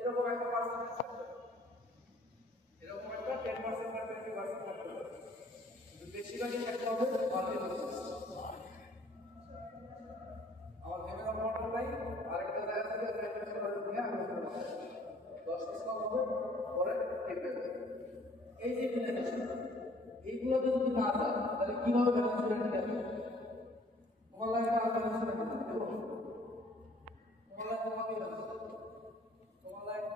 এরকম একটা পার্সেন্টেজ থাকবে, এরকম একটা 10% বা 20% থাকতে পারে, কিন্তু বেশিরভাগই থাকতে হবে আমার ক্যামেরা মোটর নাই, আরেকটা জায়গা থেকে 10 কম হবে, পরে টেপে যাবে। এই যে এইগুলো যদি না যায় তাহলে কিভাবে ব্যালেন্স করে নিতে হবে? তোমার লাগে না ব্যালেন্স করে নিতে হবে, তোমার লাগে তোমাকে ব্যালেন্স করতে হবে, তোমার লাগে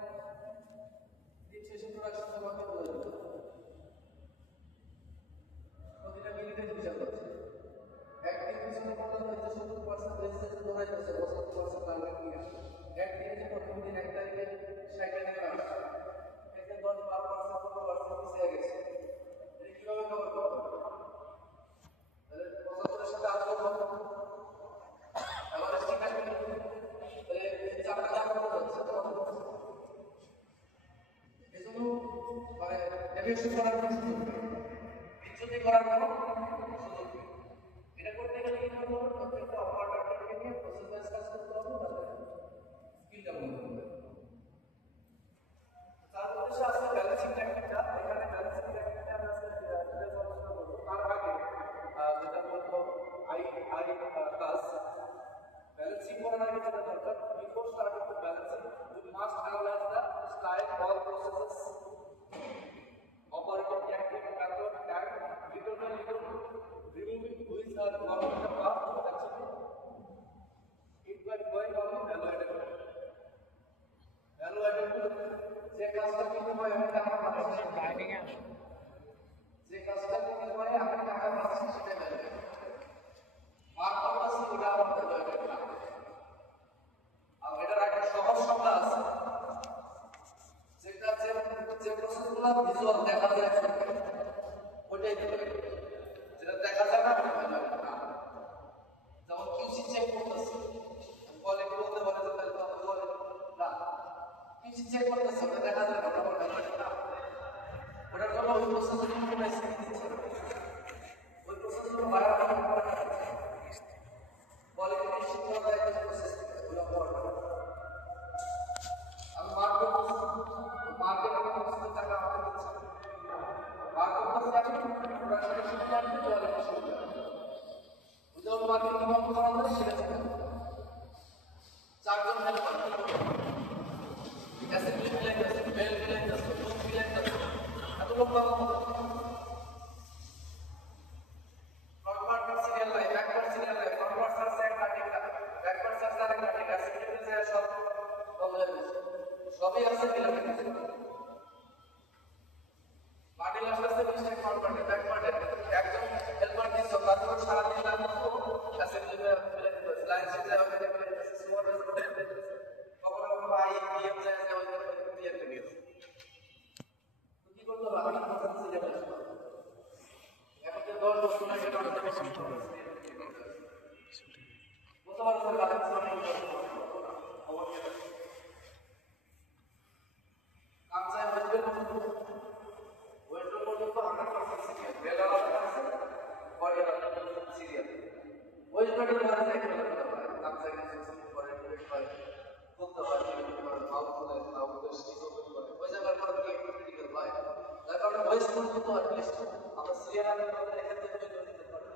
দিন শেষে প্রোডাকশন তোমাকে বলে দিতে হবে। প্রতিটা মিনিটে হিসাব করছে, একদিন পিছনে পড়লে হয়তো 70% রেজিস্ট্রেশন ধরাইতেছে, 70% টার্গেট নিয়ে একদিনে যে প্রথম দিন 1 তারিখে 60টা নিয়ে আসছে, এতে 10-12% 15% পিছিয়ে গেছে। এটা কিভাবে কভার করতে হবে? তাহলে 75-এর সাথে আজ করবো এভারেজ ঠিক আছে, তাহলে এই চাপটা যা করতে হচ্ছে এই জন্য মানে ডেভিয়েশন করার কোনো সুযোগ নেই, বিচ্যুতি করার কোনো সুযোগ নেই। এটা করতে গেলে কি করতে হবে? প্রত্যেকটা অপারেটরকে নিয়ে প্রসেস ওয়াইজ কাজ করতে হবে, তাদের স্কিল ডেভেলপ করতে হবে। তার উদ্দেশ্যে আছে ব্যালেন্সিং টেকনিকটা। এখানে ব্যালেন্সিং টেকনিকটা আমরা আজকে ডিটেইলস আলোচনা করব। তার আগে যেটা বলবো ক্লাস ব্যালেন্সিং করার আগে যেটা দরকার, before starting the balancing we must analyse the style all processes operating technique method and little by little removing which are blocking the path to achieving it by going on value added. Value added যে কাজটা করতে হয় আমি টাকা পাচ্ছি, যে কাজটা করতে হয় আমি টাকা পাচ্ছি সেটা ভ্যালু। মার্ক করতেছি ওটা আমার ভ্যালু আডেড না। আর এটার একটা সহজ শব্দ আছে, যেটা যে প্রসেসগুলো ভিজুয়াল দেখা যায় ওইটাই দিতে হবে, যেটা দেখা যায় না ওটা ভ্যালু আডেড না। যেমন কিউসি চেক করতেছি, কোয়ালিটি বলতে পারে যে তাহলে তো কোয়ালিটি না, কিউসি চেক করতেছে ওটা দেখা যায় না, ওটা ভ্যালু আডেড না। ওটার জন্য ওই প্রসেসের জন্য কোনো স্কিল দিচ্ছে না, ওই প্রসেসের জন্য বাইরে কোয়ালিটি শিখতে হয় একটা প্রসেস ওগুলো পড়া। আমি মার্কেট টাকা আমাকে দিচ্ছে, মার্কেট প্রোডাকশন শিখতে হবে, কোয়ালিটি শিখতে হবে, উইদাউট মার্কেট কিভাবে করা যায় সেটা শিখতে হবে। 4 জন হেল্পার অ্যাসেম্বলি প্ল্যান আছে, বেল প্ল্যান আছে, লুপ প্ল্যান আছে, এত লোক পাবো forward serial line, backward serial line, forward search একটা টিকা, ব্যাকওয়ার্ড সার্চ আরেকটা টিকা, অ্যাসেম্বলি প্ল্যান সব বন্ধ হয়ে গেছে, সবই আছে মিলাতে গেছে। মাটি লাস্টাসে মিস্টেক ফরওয়ার্ডে ব্যাকওয়ার্ডে একজন হেল্পার দিছো, তারপর সারা দিন লাগতো অ্যাসেম্বলি প্ল্যান লাইন সিস্টেম হবে দেখলে সুপারভাইজার করে খবর আমরা ভাই পিএম যায় যে ওই পিএম কে নিয়ে তো কি করতে হবে? আমি কথা সিরিয়াল আসবে এখন যে 10 বছর না এটা অনেক বেশি হবে বলতে পারছেন কাজ করে অবশ্যই কাম চাই হচ্ছে ওয়েটর পর্যন্ত 100% সিরিয়াল বেল আলাদা আছে বডি আলাদা সিরিয়াল ওয়েট পেটের পরে সাইকেল আলাদা হয়, কাম চাই পরে ডিবেট হয় করতে হয়, মাউথ করে মাউথের স্টিচ ওপেন করে ওই জায়গার পর কি একটু ক্রিটিক্যাল হয়, যার কারণে ভয়েস পর্যন্ত অ্যাটলিস্ট আমরা সিরিয়াল আলাদা করে এখান থেকে বের করতে পারি।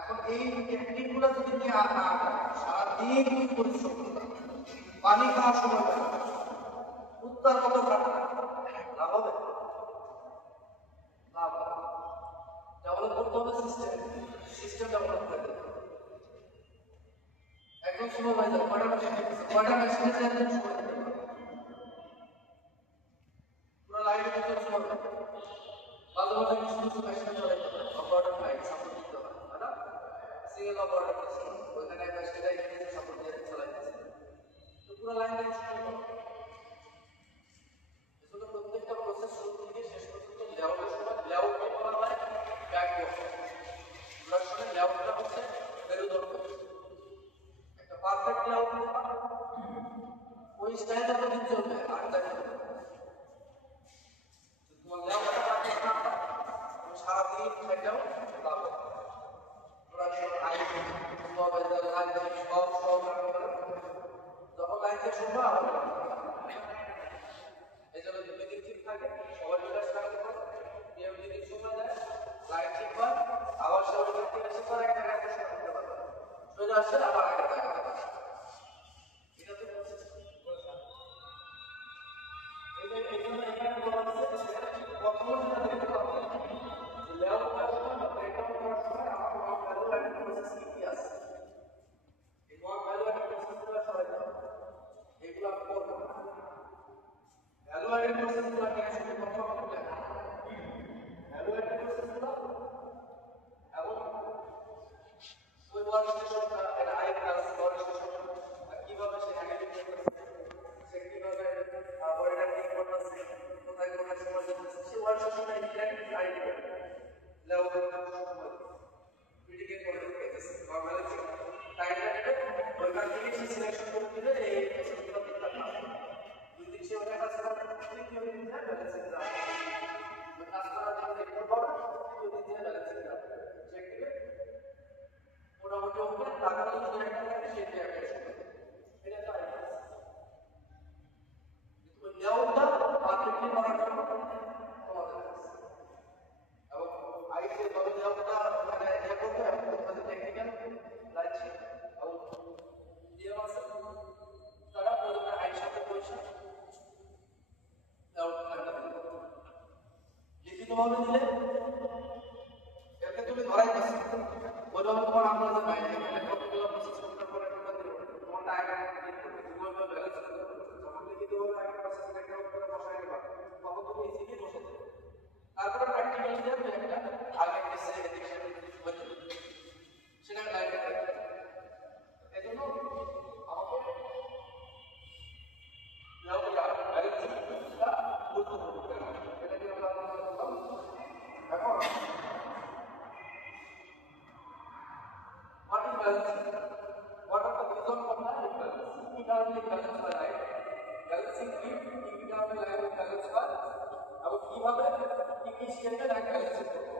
এখন এই টেকনিকগুলো যদি কি সারাদিন পরিশ্রম করতে পানি খাওয়ার সময় উত্তর কত ঘাটে লাভ হবে? লাভ ডেভেলপ করতে হবে, সিস্টেম ডেভেলপ করে দিতে হবে। একজন সুপারভাইজার কয়টা মেশিনে একজন সময় দিতে পারে? পুরো লাইনের একজন সুপারভাইজার মাঝে মাঝে কিছু কিছু মেশিনে চালাইতে পারে, অপারেটর লাইন সাপোর্ট দিতে হয়, তাই না? সিঙ্গেল অপারেটর ওইখানে একটা সেটা এখানে সাপোর্ট দিয়ে চালাইতেছে, তো পুরো লাইনটা ইনস্টল করো। এজন্য প্রত্যেকটা প্রসেস শুরু থেকে শেষ পর্যন্ত লেআউটের সময় লেআউটকে বলা হয় ব্যাকওয়ার্ড। প্রোডাকশনের লেআউটটা হচ্ছে মেরুদণ্ড, একটা পারফেক্ট লেআউট দিবা ওই স্টাইলে যতদিন চলবে আর দেখা যাবে তোমার লেআউটটা পারফেক্ট না তুমি সারাদিন খাইটাও লাভ হবে। প্রোডাকশন হাই শুনবা আবার এই জন্য দুই দিন ঠিক থাকে সবাই মিলে সাথে করো নিয়ম দিন সময় দেয় লাইট ঠিক হয় আবার সবাই ঠিক আছে পর একটা একটা শুরু করতে পারবে সোজা আসে আবার একটা জায়গা এটা তো প্রসেস এই জন্য এখানে বলা আছে প্রথম যেটা দেখতে হবে লেআউট করার সময় বা ব্রেকডাউন করার সময় আমার ওয়ান ভ্যালু অ্যাড প্রসেস কি আছে এই ওয়ান ভ্যালু অ্যাড প্রসেসগুলো সবাই জানো এগুলো আমি করব ভ্যালু অ্যাড প্রসেসগুলো নিয়ে শুধু কথা বলতে ভ্যালু অ্যাড প্রসেসগুলো এবং ওই ওয়ার্কস্টেশনটা এর আই ক্লাস ওয়ার্কস্টেশন কিভাবে সে অ্যাক্টিভ করতেছে সে কিভাবে বডিটা ঠিক করতেছে কোথায় কোথায় সমস্যা হচ্ছে সেই ওয়ার্কস্টেশনটা ইনক্লুড আইডি লেভেল প্রিডিকেট করে দিতেছে নরমালি টাইমটা দিতে ওইখান থেকে সে সিলেকশন করে দিলে এই প্রসেসগুলো ঠিকঠাক না যদি সে ওটা কাজ করে তৃতীয় দিন যায় ব্যালেন্সিং গ্রাফ ওই কাজ করার জন্য দেখতে পাবে তৃতীয় দিন যায় ব্যালেন্সিং গ্রাফ চেক দিলে মোটামুটি ওকে তারপরে যদি একটা থাকে সেই জায়গায় শুরু এটা তো আইডিয়া কিন্তু লেআউটটা পারফেক্টলি করার জন্য তোমাদের এবং আইসে তবে লেআউটটা মানে ইয়ে করতে এবং তোমাদের টেকনিক্যাল লাগছে এবং নিয়ম আছে তারা প্রথমে আইসের সাথে পয়সা লেআউট একটা লিখিতভাবে দিলে একে তুমি ধরাই যাচ্ছ ওইভাবে তোমার আমরা যে বাইরে এখানে কতগুলো প্রসেস করতে পারে এটা দিলে তোমার টাইম দিন করবে গুগল বা ব্যালেন্স করতে যখন লিখিতভাবে একটা প্রসেস লেখা করে বসাই দিবা তখন তুমি ইজিলি বসে যাবে তারপরে প্র্যাকটিক্যালি যাবে একটা আগে এসে এদিক সেদিক হতে সেটা লাইফে থাকবে এই জন্য আমাকে ব্যালেন্সিংটা গুরুত্বপূর্ণ এটা কি আমরা এখন what is balancing? What are the reasons for that imbalance? Economic balance by right, balancing gift, economic life balance by এবং কিভাবে ইফিশিয়েন্টের এক ব্যালেন্সিং করব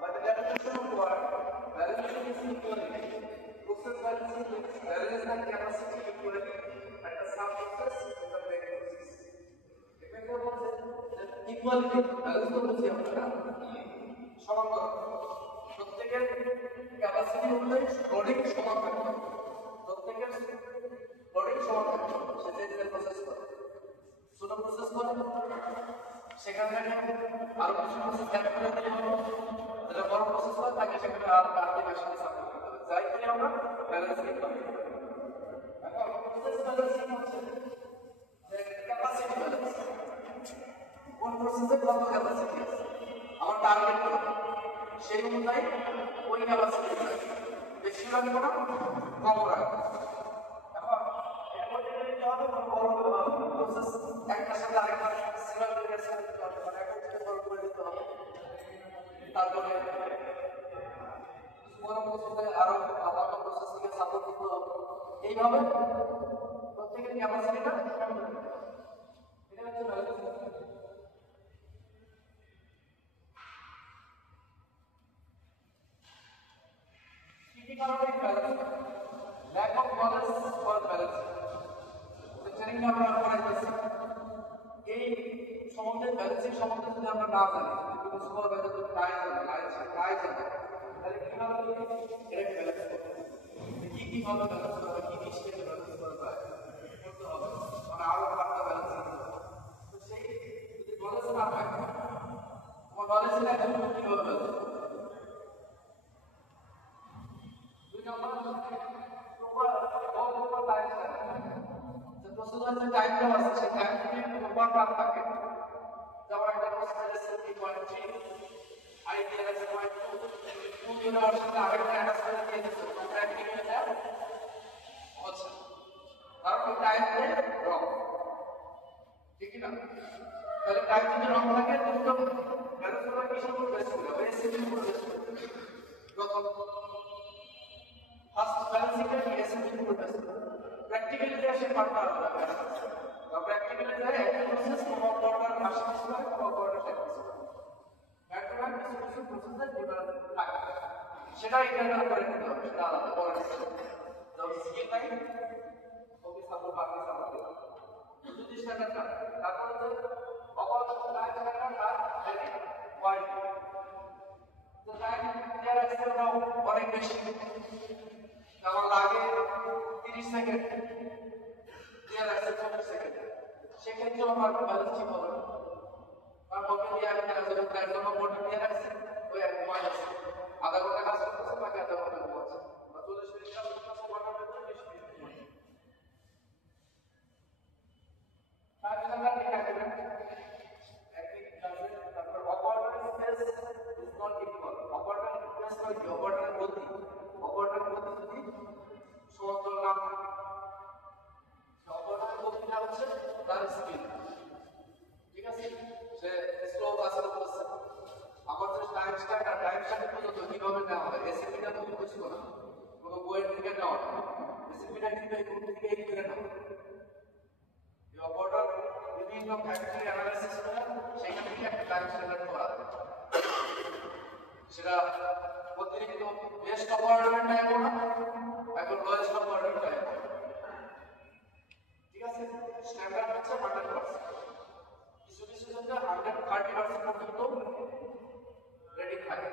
by the definition of word balancing is equality process balancing means balance and capacity equality at the sub process in the main process এখানে বলছে equality balance তো বুঝি আমরা সমান্তরাল প্রত্যেকের ক্যাপাসিটি অনুযায়ী লোডিং সমান থাকবে প্রত্যেকের লোডিং সমান থাকবে সেটা যে প্রসেস করে ছোট প্রসেস করে সেখান থেকে আরো কিছু প্রসেস অ্যাড করে দিলে যেটা বড় প্রসেস হয় তাকে সেখানে আর বাড়তি মেশিনে সাপোর্ট করতে হবে যাই কিনে আমরা ব্যালেন্সিং করতে হবে এখন প্রসেস ব্যালেন্সিং হচ্ছে যে ক্যাপাসিটি ব্যালেন্স কোন প্রসেসে কত ক্যাপাসিটি আছে আমার টার্গেট কত সেই অনুযায়ী ওই ক্যাপাসিটি বেশি রাখবো না কম রাখবো এখন এর মধ্যে নিতে হবে বড় প্রসেস একটার সাথে আরেকটা সিমিলার রিলেশন দিতে হবে মানে একটা থেকে বড় করে দিতে হবে তারপরে বড় প্রসেসে আরো আলাদা প্রসেস থেকে সাপোর্ট দিতে হবে এইভাবে প্রত্যেকের ক্যাপাসিটিটা সমান হবে এটা হচ্ছে balancing economic balance lack of knowledge for balance the training আমরা করাইতেছি এই সম্বন্ধে ব্যালেন্সিং সম্বন্ধে যদি আমরা না জানি কিন্তু সুপারভাইজার তো প্রায় জানে তাহলে কিভাবে এটা ব্যালেন্স করতে কি ভাবে ব্যালেন্স করতে কি বিষয়ে ব্যালেন্স করতে হবে মানে আরো একটা ব্যালেন্সিং তো সেই যদি নলেজ না থাকে তোমার নলেজ না থাকলে কিভাবে ব্যালেন্স টাইম দেওয়া আছে সেই টাইম থেকে প্রপার পার থাকে যেমন একটা প্রসেস আছে 3.3 আইডিয়া আছে 0.2 কোন জনের সাথে আরেকটা অ্যাটাচ করে দিয়ে দিতে তোমরা অ্যাক্টিভিটি দাও হচ্ছে তারপর টাইম দেয় রং ঠিক না তাহলে টাইম যদি রং থাকে তো ব্যালেন্স করা কিসের উপর বেস করে ওই সিস্টেমের উপর বেস করে যখন ফার্স্ট ব্যালেন্সিংটা কি এসএমপির উপর বেস করে প্র্যাকটিক্যালি যে আসে পার্টটা আলাদা বা প্র্যাকটিক্যালি যায় একটা প্রসেস কভার করার ভাষা হিসেবে কভার করার শেখাচ্ছে ব্যাকগ্রাউন্ড কিছু প্রসেসের ডিফারেন্স থাকে সেটা ইন্টারনাল করে দিতে হবে, সেটা আলাদা পরে যখন স্কিল নাই ওকে সাপোর্ট বাকি সাপোর্ট দিতে হবে। যদি স্ট্যান্ডার্ড না তারপর হচ্ছে অপারেশন টাইম স্ট্যান্ডার্ড আর কোয়ালিটি। তো টাইম দেওয়ার আছে অনেক বেশি, আমার লাগে 30 সেকেন্ড, দেওয়ার আছে 40 সেকেন্ড, সেক্ষেত্রে আমার ব্যালেন্স ঠিক হবে না। আর কপি দিয়ে আমি দেখা যাবে তার জন্য মোটর দিয়ে রাখছি, ওই এক পয়েন্ট আছে, আধা ঘন্টা কাজ করতেছে, বাকি আধা ঘন্টা ঘুমাচ্ছে, বা 40 মিনিট কাজ করতেছে, ঘন্টার ভিতরে 20 মিনিট ঘুমাচ্ছে। টাইম স্ট্যান্ডার্ড ঠিক রাখবেন, একদিন কাজে তারপর operator space is not equal. Operator space হয় কি, অপারেটর গতি, অপারেটর গতি যদি সমান্তরাল না থাকে, অপারেটর গতিটা হচ্ছে তার স্পিড, ঠিক আছে, সে স্লো কাজ করতেছে। আমার যে টাইম স্ট্যান্ডার্ড, টাইম স্ট্যান্ডার্ড পর্যন্ত কিভাবে নেওয়া হয়, রেসিপিটা তুমি বুঝছো না, কোনো বইয়ের থেকে নেওয়া না, রেসিপিটা কিন্তু এই গ্রুপ থেকে এই করে নেওয়া। এই অপারেটর বিভিন্ন ফ্যাক্টরি অ্যানালাইসিস করে সেখান থেকে একটা টাইম স্ট্যান্ডার্ড করা হয়, সেটা অতিরিক্ত বেস্ট অপারেটরের টাইমও না, এখন লোয়েস্ট অপারেটরের টাইম, ঠিক আছে। স্ট্যান্ডার্ড হচ্ছে 100%, কিছু কিছু ক্ষেত্রে 130% পর্যন্ত রেটিং থাকে।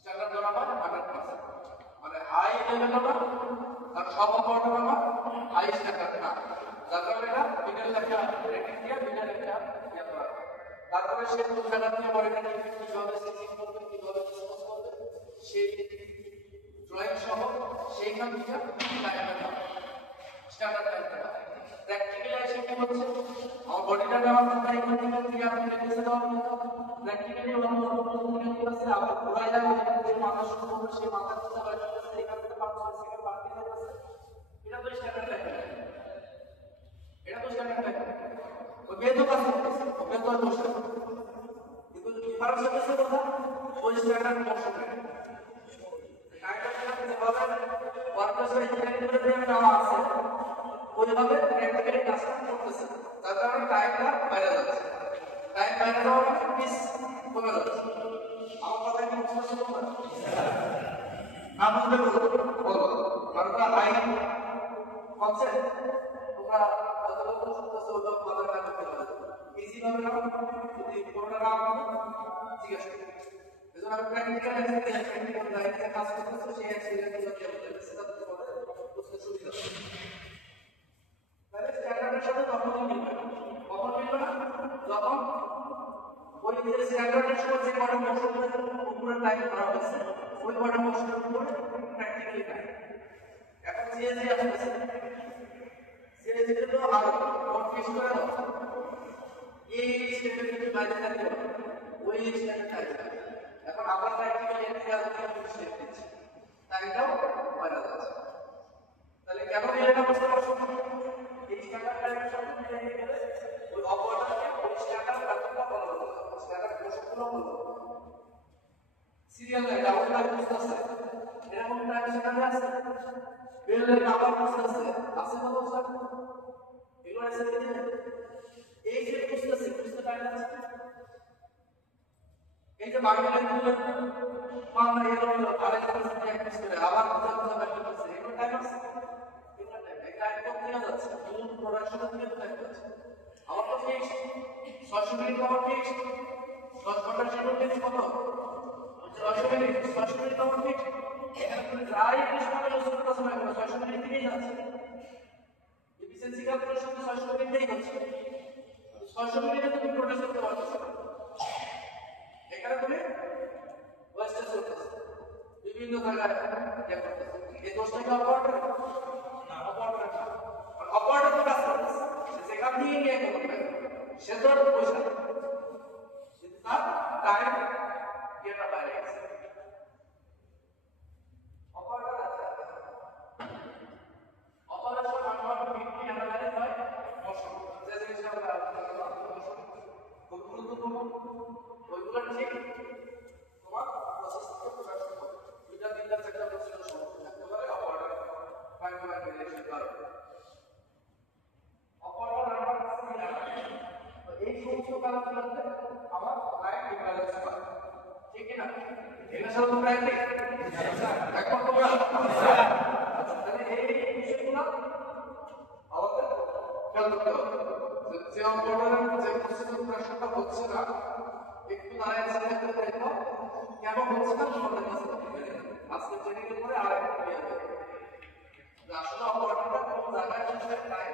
স্ট্যান্ডার্ড ধরা হয় 100%, মানে হাই লেভেল না, আর সব অপারেটর আমার হাই স্ট্যান্ডার্ড না, যার কারণে এটা মিডল একটা রেটিং দিয়ে মিডল একটা ইয়ে করা হয়। তারপরে সে কোন জায়গা থেকে বলে না কিভাবে সেটিং করবে, কিভাবে ডিসপোজ করবে, সেই ড্রয়িং সহ সেইখান থেকে লাইনটা দেওয়া স্ট্যান্ডার্ড লাইনটা দেওয়া। প্র্যাকটিক্যালি এসে কি হচ্ছে, আমার বডিটা দেওয়ার কথা এখান থেকে ক্রিয়া করে রেখেছে দেওয়ার কথা, প্র্যাকটিক্যালি অন্য অন্য আছে, আবার ঘোরায় যাবে, যে মাথা শুরু করবে সেই মাথা কথা বাইরে যাচ্ছে, এখান থেকে 5-6 সেকেন্ড বাড়তে যাচ্ছে, এটা তো স্ট্যান্ডার্ড লাইন, এটা তো স্ট্যান্ডার্ড লাইন, ওই বেদক আছে, ওই বেদক বসে, কিন্তু ডিফারেন্স হচ্ছে কথা ওই স্ট্যান্ডার্ড মোশন টাইমটা যেভাবে ওয়ার্কপ্লেস ইঞ্জিনিয়ারিং করে দিয়ে নেওয়া আছে ওইভাবে প্র্যাকটিক্যালি কাজটা করতেছে, তার কারণে টাইমটা বাইরে যাচ্ছে, টাইম বাইরে যাওয়ার মানে পিস কমে যাচ্ছে। আমার কথা কি বুঝতে পারছো না? বুঝলে বলবো কারণটা হাই হচ্ছে, তোমরা যতটুকু শুনতেছো ওইভাবে মাথায় রাখতে হবে, ইজি ভাবে না, যদি কোনোটা না হবে জিজ্ঞেস করো। এজন্য আমি প্র্যাকটিক্যাল এক্সপেরিয়েন্স প্র্যাকটিক্যাল লাইফে কাজ করতেছি, সেই এক্সপেরিয়েন্স যদি আমাদের সেটআপ করে বুঝতে সুবিধা হবে। তাহলে স্ট্যান্ডার্ডের সাথে তখনই মিলবে, কখন মিলবে না, যখন ওই যে স্ট্যান্ডার্ডের সময় যে কটা মোশনের উপরে টাইম করা হয়েছে ওই কটা মোশনের উপরে প্র্যাকটিক্যালি টাইম। এখন সিএজি আসতেছে, সিএজিতে তো আরো কনফিউজ করে দাও, এই স্টেপের কিন্তু বাইরে থাকতে হবে, ওই স্টেপের টাইম। এখন আমরা প্র্যাকটিক্যালি এর থেকে আরো কিছু স্টেপ দিচ্ছি, টাইমটাও বাইরে যাচ্ছে। তাহলে কেন মিলে না বুঝতে পারছো? এই স্ট্যান্ডার্ড টাইমের সাথে মিলে গেলে ওই অপারেটরকে ওই স্ট্যান্ডার্ড টাইমটা ফলো করতে হবে, স্ট্যান্ডার্ড প্রসেসগুলো ফলো করতে হবে। সিরিয়াল লাইন ডাবল লাইন বুঝতেছে, এরকম টাইম সেখানে আছে, বেল লাইন আবার বুঝতেছে আছে কত স্যার, এগুলো আছে কি এই যে বুঝতেছে, বুঝতে টাইম আছে। এই যে বাকি লাইনগুলো মানলা এলো আরেকটা প্র্যাকটিস করে আবার বুঝা বুঝা প্র্যাকটিস করছে, এগুলো টাইম আছে, এগুলো টাইম এই টাইম কত দিয়ে যাচ্ছে, ফুল প্রোডাকশন দিয়ে টাইম যাচ্ছে। আমার তো ফিক্স 600 মিনিট আমার ফিক্স, 10 ঘন্টা শিডিউল ফিক্স কত 600 মিনিট, 600 মিনিট আমার ফিক্স। এখানে তুমি যাই ইংলিশ মানে ইউজ করতেছ না কেন 600 মিনিট থেকেই যাচ্ছে, এফিসিয়েন্সি ক্যালকুলেশন 600 মিনিটেই হচ্ছে, 600 মিনিটে তুমি প্রোডাকশন করতে পারছো না, এখানে তুমি ওয়েস্টেজ করতেছ বিভিন্ন জায়গায় ইয়ে করতেছ, এই দোষটা কি অপারেটর না, অপারেটর না, অপারেটর তো কাজ করতেছে, যেখান থেকে নিয়ে করবে সে তো আর পয়সা তার টাইম এটা বাইরে গেছে। অপারেটর আছে, অপারেশন আমার ভিত্তি অ্যানালাইজ হয় মোশন, যে জিনিসটা আমরা আলোচনা করলাম মোশন খুব গুরুত্বপূর্ণ, ওইগুলো ঠিক তোমার প্রসেস থেকে প্রোডাকশন হবে, দুইটা তিনটা চারটা প্রসেসের সমস্যা থাকতে পারে অপারেটর ফাইনাল রিলেশন কারণে অপারেটর আমার এই সমস্ত কারণগুলোতে আমার লাইন ইমব্যালেন্স হয়, ঠিক না? এগুলো সব তোমরা একবার তোমরা তাহলে এই বিষয়গুলো আমাদের খেয়াল করতে হবে যে অঙ্কটার যে প্রসিডিউর প্রশ্নটা হচ্ছে না একটু দাঁড়ায় সাথে দেখো কেন হচ্ছে না তোমাদের কাছে আজকে ট্রেনিং এর পরে আর একটা নিয়ে যাবে আসলে অঙ্কটা কোন জায়গায় হচ্ছে নাই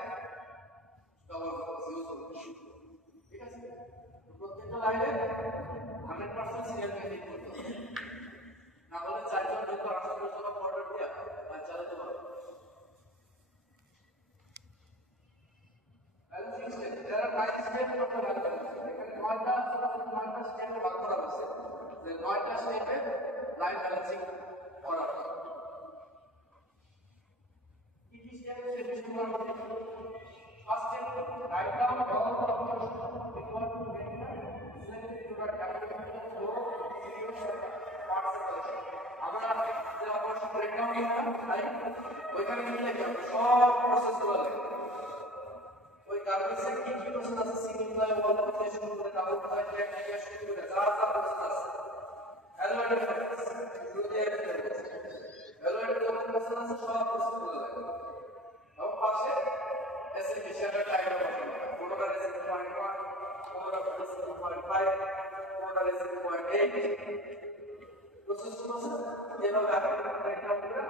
ঠিক আছে প্রত্যেকটা লাইনে 100% সিরিয়াল মেইনটেইন করতে হবে না হলে চারজন ঢোকার রাস্তার জন্য অর্ডার দেয়া আর চালাতে পারবে ব্যালেন্সিং স্টেপ যারা প্রাইস স্টেপ করতে পারবে এখানে 9টা স্টেপে ভাগ করা হয়েছে যে 9টা স্টেপে লাইন ব্যালেন্সিং করা হবে কি কি স্টেপ সে বিষয়গুলো আমরা দেখব first step write down all the options required to maintain selected to the capital flow আমরা যে অপারেশন ব্রেকডাউন করলাম তাই ওইখানে কি লিখলাম সব প্রসেসগুলো লিখলাম ওই গার্বেজে কি কি প্রসেস আছে সিঙ্গেল প্লাই ওয়াল থেকে শুরু করে ডাবল প্লাই ট্র্যাক থেকে শুরু করে যা যা প্রসেস আছে এলিভেটর প্রসেস শুরুতে এলিভেটর প্রসেস আছে সব প্রসেসগুলো লিখলাম এবং পাশে এসএমপি শেয়ার টাইমার বসানো কোনটা রেসিপি পয়েন্ট 1 কোনটা রেসিপি পয়েন্ট 5 কোনটা রেসিপি পয়েন্ট 8 প্রসেস এভাবে আপনি ব্রেকডাউন করে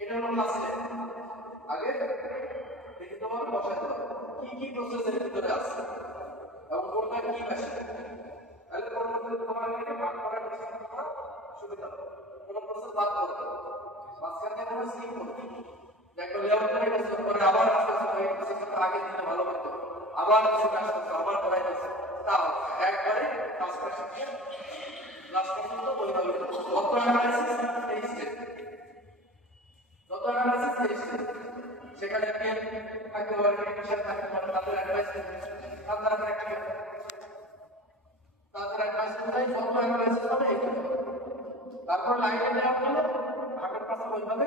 এটা হলো ক্লাস আগে লিখিতভাবে বসাতে হবে কি কি প্রসেস এর ভিতরে আছে এবং কোনটা কি মেশিন তাহলে পরবর্তীতে তোমার এখানে ভাগ করা ডিসকাস করা সুবিধা হবে কোন প্রসেস বাদ করতে হবে মাঝখানে কোনো স্কিপ করতে দেখো লেআউট করে গেছে পরে আবার আসছে এই প্রসেসটা আগে দিতে ভালো করতে হবে আবার কিছু কাজ করতে আবার করাইতেছে তাও একবারে কাজটা শিখে লাস্ট পর্যন্ত ওইভাবে যত অ্যানালাইসিস এই স্টেপ যত অ্যানালাইসিস এই স্টেপ সেখানে পিএম থাকতে পারে টেকনিশিয়ান থাকতে পারে তাদের অ্যাডভাইস তাদের অনুযায়ী যত অ্যানালাইসিস হবে এই তারপর লাইনে নেওয়া হলো 100% ওইভাবে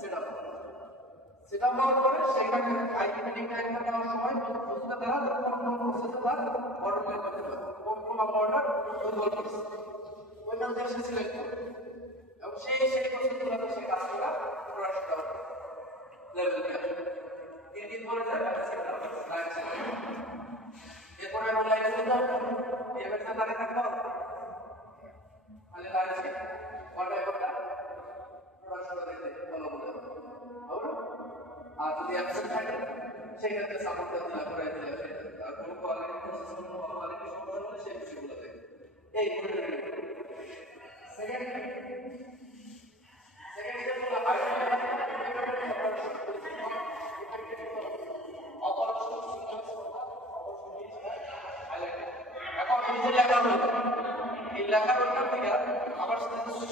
সেট আপ হওয়ার পরে সেখানে আইডেন্টিটি টাইমটা দেওয়ার সময় বুঝতে তারা কোন প্রসেসে তার অর্ডার করতে পারে কোন অর্ডার দুর্বল করছে ওইখান থেকে সে সিলেক্ট করবে এবং সেই প্রসেসগুলোতে সে কাজগুলো করা শিখতে হবে লেভেল দিয়ে 3 দিন পরে যায় এরপরে আমরা লাইনে যেতে হবে এভাবে দাঁড়িয়ে থাকতে হবে তাহলে লাইনে কটা প্রোডাকশন দিতে ভালো বলে হবে আর যদি অ্যাবসেন্ট থাকে সেক্ষেত্রে সাপোর্টটা দিলে করে দিলে আর কোনো কোয়ালিটি প্রসেস কোনো কোয়ালিটি সমস্যা হলে সেই বিষয়গুলো দেখে এই সেকেন্ড হলো এই লেখার ওখান থেকে আমার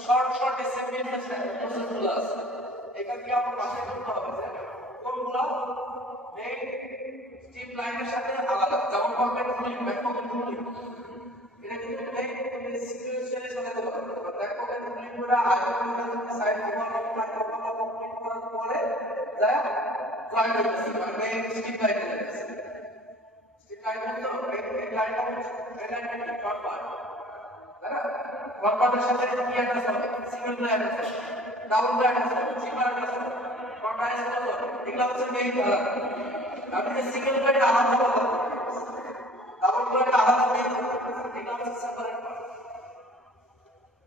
শর্ট এসএমএল প্রসেসগুলো আছে এখান থেকে আমার বাসায় করতে হবে যে কোনগুলো মেইন স্ট্রিম লাইনের সাথে আলাদা যেমন pocket ruling back pocket ruling এটা কিন্তু মেইন তুমি সিকুয়েন্সিয়ালি সাজাতে পারবে ব্যাক পকেট রুলিং করে আইকনগুলো তুমি সাইড ওভারল্যাপ কমপ্লিট করার পরে যায় জয়েন্ট হচ্ছে মানে মেইন স্ট্রিম লাইনে যাচ্ছে স্ট্রিম লাইন তো এই লাইনটা এলাইনমেন্ট ডট বার কনভার্টার সাথে কি অ্যাড্রেস হবে সিঙ্গেল প্লে অ্যাড্রেস হবে ডাবল প্লে অ্যাড্রেস হবে জিপার অ্যাড্রেস হবে কন্টাইস হবে এগুলো হচ্ছে মেইন কালার আপনি যে সিঙ্গেল প্লে আলাদা করতে ডাবল প্লে আলাদা মেইন এগুলো হচ্ছে সেপারেট পার্ট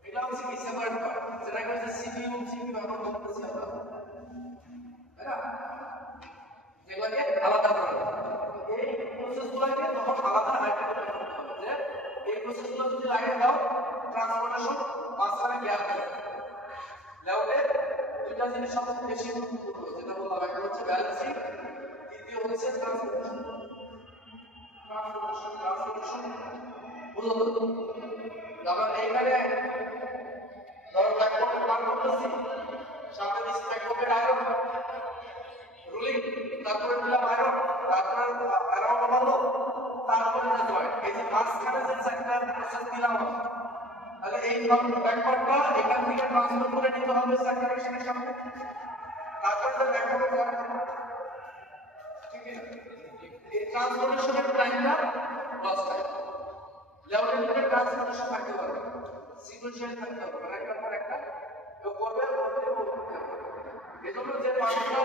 এগুলো হচ্ছে কি সেপারেট পার্ট যেটা হচ্ছে সিপিইউ ব্যবহার করতেছি আমরা তাই না যেগুলোকে আলাদা করা এই প্রসেসগুলোকে তখন আলাদা আইডেন্টিফাই করতে হবে যে এই প্রসেসগুলো যদি লাইনে দাও ট্রান্সফরমেশন মাঝখানে গ্যাপ থাকে লেআউটে দুইটা জিনিস সবচেয়ে বেশি গুরুত্বপূর্ণ যেটা বললাম একটা হচ্ছে ব্যালেন্সিং দ্বিতীয় হচ্ছে ট্রান্সফরমেশন বুঝলো আমরা এইখানে ধরো ব্ল্যাক পকেট বার করতেছি সাথে দিচ্ছি ব্ল্যাক পকেট আয়রন রুলিং তারপরে দিলাম আয়রন তারপরে অ্যারাউন্ড হলো তারপরে যে জয়েন্ট এই যে মাঝখানে যে চারটা প্রসেস দিলাম তাহলে এই ব্যাকওয়ার্ডটা এখান থেকে ট্রান্সফার করে নিতে হবে স্যাচুরেশনের সাথে তারপরে যে ব্যাকওয়ার্ড জয়েন করব ঠিক আছে এই ট্রান্সফরমেশনের টাইমটা লস টাইম লেভেলের ভিতরে ট্রান্সফরমেশন থাকতে পারবে সিকুয়েন্সিয়াল থাকতে হবে, মানে একটার পর একটা কেউ করবে এজন্য যে পার্টগুলো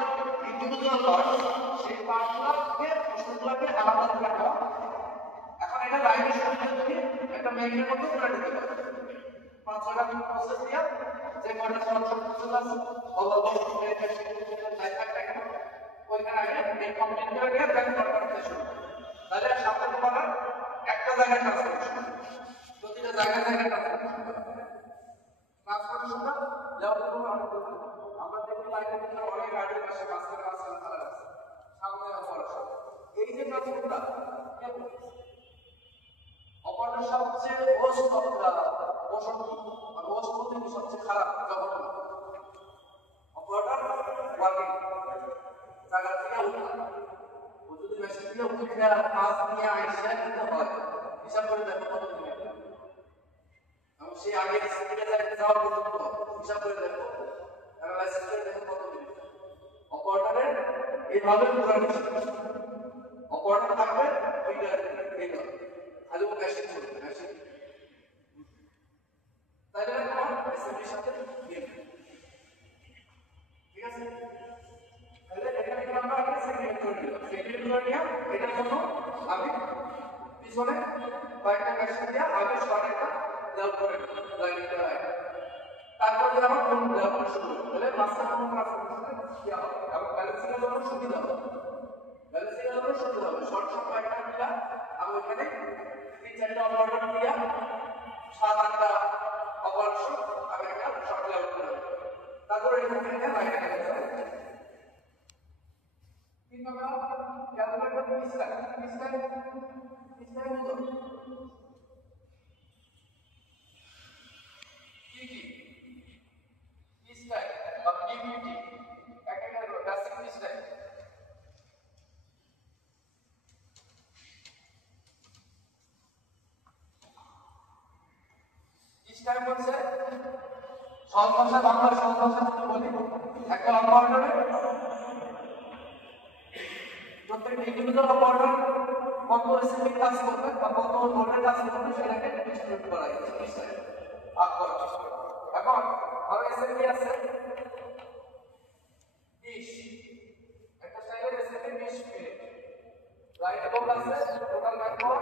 ইন্ডিভিজুয়াল পার্ট সেই পার্টগুলোকে প্রশ্নগুলোকে আলাদা করে দেওয়া। এখন এটা লাইনের সাথে যদি একটা মেঘের মতো করে দিতে পারে 5-6টা প্রসেস দিয়া যে কয়টা সরাসরি প্রসেস আছে অল্প ওইখানে আগে এই কমপ্লিট করে দিয়ে দেন করতে শুরু তাহলে সামনে তোমার একটা জায়গায় ট্রান্সফরমেশন প্রতিটা জায়গায় ট্রান্সফরমেশনটা লেভেল করে আমরা দেখি লাইনের ভিতরে অনেক গাড়ির পাশে মাঝখানে তারা আছে সামনে অপারেশন এই যে ট্রান্সফরটা অপারেশন সবচেয়ে ওস্ট অফ দা ওশন আর ওস্ট প্রতিদিন সবচেয়ে খারাপ জঘন্য অপারেটর ওয়ার্কিং জায়গা থেকে উঠা ও যদি মেশিন দিয়ে উঠে কাজ নিয়ে আইসা কিন্তু হয় হিসাব করে দেখো কত দিন এবং সেই আগে স্পিডে যাওয়া পর্যন্ত হিসাব করে দেখো অ্যানালাইসিস করে দেখো কত দিন অপারেটরের এইভাবে পুরো অপারেটর থাকবে ওইটা এইটা খালি ও মেশিন চলবে মেশিন তাইলে তোমার এসএমডির সাথে গেম ঠিক আছে তাহলে এখানে আমরা আগে সেকেন্ড করে নিলাম সেকেন্ড করে নিয়া এটার জন্য আমি পিছনে কয়েকটা মেশিন দিয়ে আগে শর্ট একটা লেভেল করে লাইন করা হয় তারপরে যখন কোন লেভেল শুরু হবে তাহলে মাস্টার কোন ট্রান্সফরমেশন দেওয়া হবে এবং ব্যালেন্সিংয়ের জন্য সুবিধা হবে ব্যালেন্সিংয়ের জন্য সুবিধা হবে শর্ট শর্ট কয়েকটা দিলা আমি ওখানে 3-4টা অপারেটর দিয়া 7-8টা অপারেশন আমি একটা শর্ট লেভেল করে তারপরে এখানে লাইনে গেছে 3 নম্বর ক্যালকুলেটর পিস্টান মতো কি পিস্টান বা পিপিটি একটা বেসিক পিস্টান পিস্টান হচ্ছে সহজ ভাষা বাংলা সহজ ভাষা যদি বলি একটা অপারেটরে প্রত্যেক ইন্ডিভিজুয়াল অপারেটর কত স্পেসিফিক কাজ করবে বা কত লোডের কাজ করবে সেটাকে ডিস্ট্রিবিউট করা হয় পিস্টানে ভাগ করা এখন ধরো এসএমপি আছে 20 একটা স্টাইলের এসএমপি 20 মিনিট রাইট লোড আছে টোটাল ম্যান পাওয়ার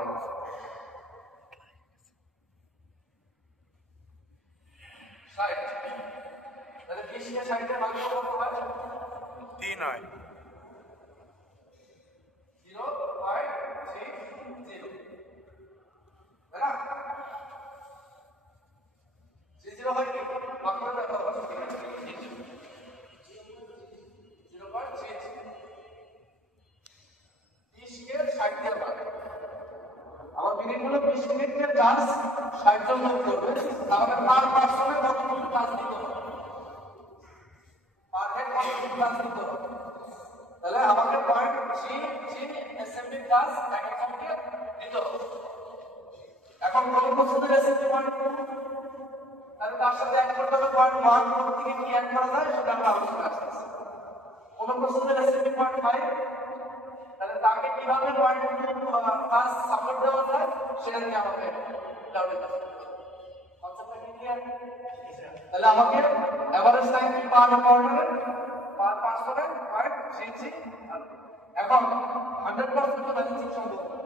60 তাহলে 20 কে 60 এর ভাগ করলে কত হয় 3 হয় 0.30 তাই না 30 হয় কি ভাগ করে দেখো 0.30 20 কে 60 দিয়ে ভাগ আমার মিনিট হলো 20 মিনিটের কাজ 60 জন লোক করবে তাহলে পার পারসনে কতটুকু কাজ দিতে হবে পার হেড কতটুকু কাজ দিতে হবে তাহলে আমাকে পয়েন্ট জি এসএমবি ক্লাস একটা কমপ্লিট দিতে হবে এখন কোন প্রসেসের এসএমবি পয়েন্ট তাহলে তার সাথে অ্যাড করতে হবে পয়েন্ট 1 থেকে কি অ্যাড করা যায় সেটা আমরা আলোচনা করছি কোন প্রসেসের এসএমবি পয়েন্ট 5 তাহলে তাকে কিভাবে পয়েন্ট ক্লাস সাপোর্ট দেওয়া যায় সেটা নিয়ে আমাকে ডাউট করতে হবে কনসেপ্টটা কি ক্লিয়ার তাহলে আমাকে এভারেজ টাইম কি পার অপারেটরের পার পার্সনে পয়েন্ট 3 এখন 100% তো ব্যালেন্সিং সম্ভব না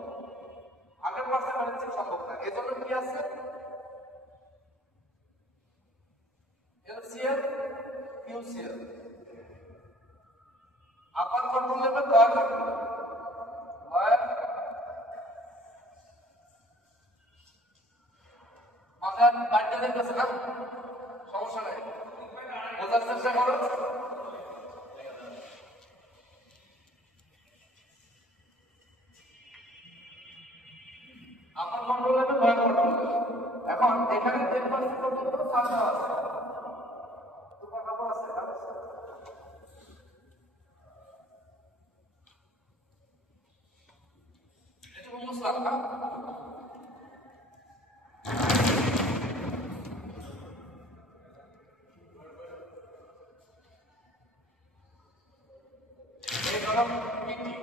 100% ব্যালেন্সিং সম্ভব না এজন্য কি আছে LCL UCL upper control level lower control level lower মাথার বাড়িতে দেখতেছে না সমস্যা নাই বোঝার চেষ্টা করো upper control level lower control level এখন এখানে 10% পর্যন্ত ছাড় দেওয়া আছে তোমার খবর আছে না এটা বুঝলাম না এই ধরো পিটি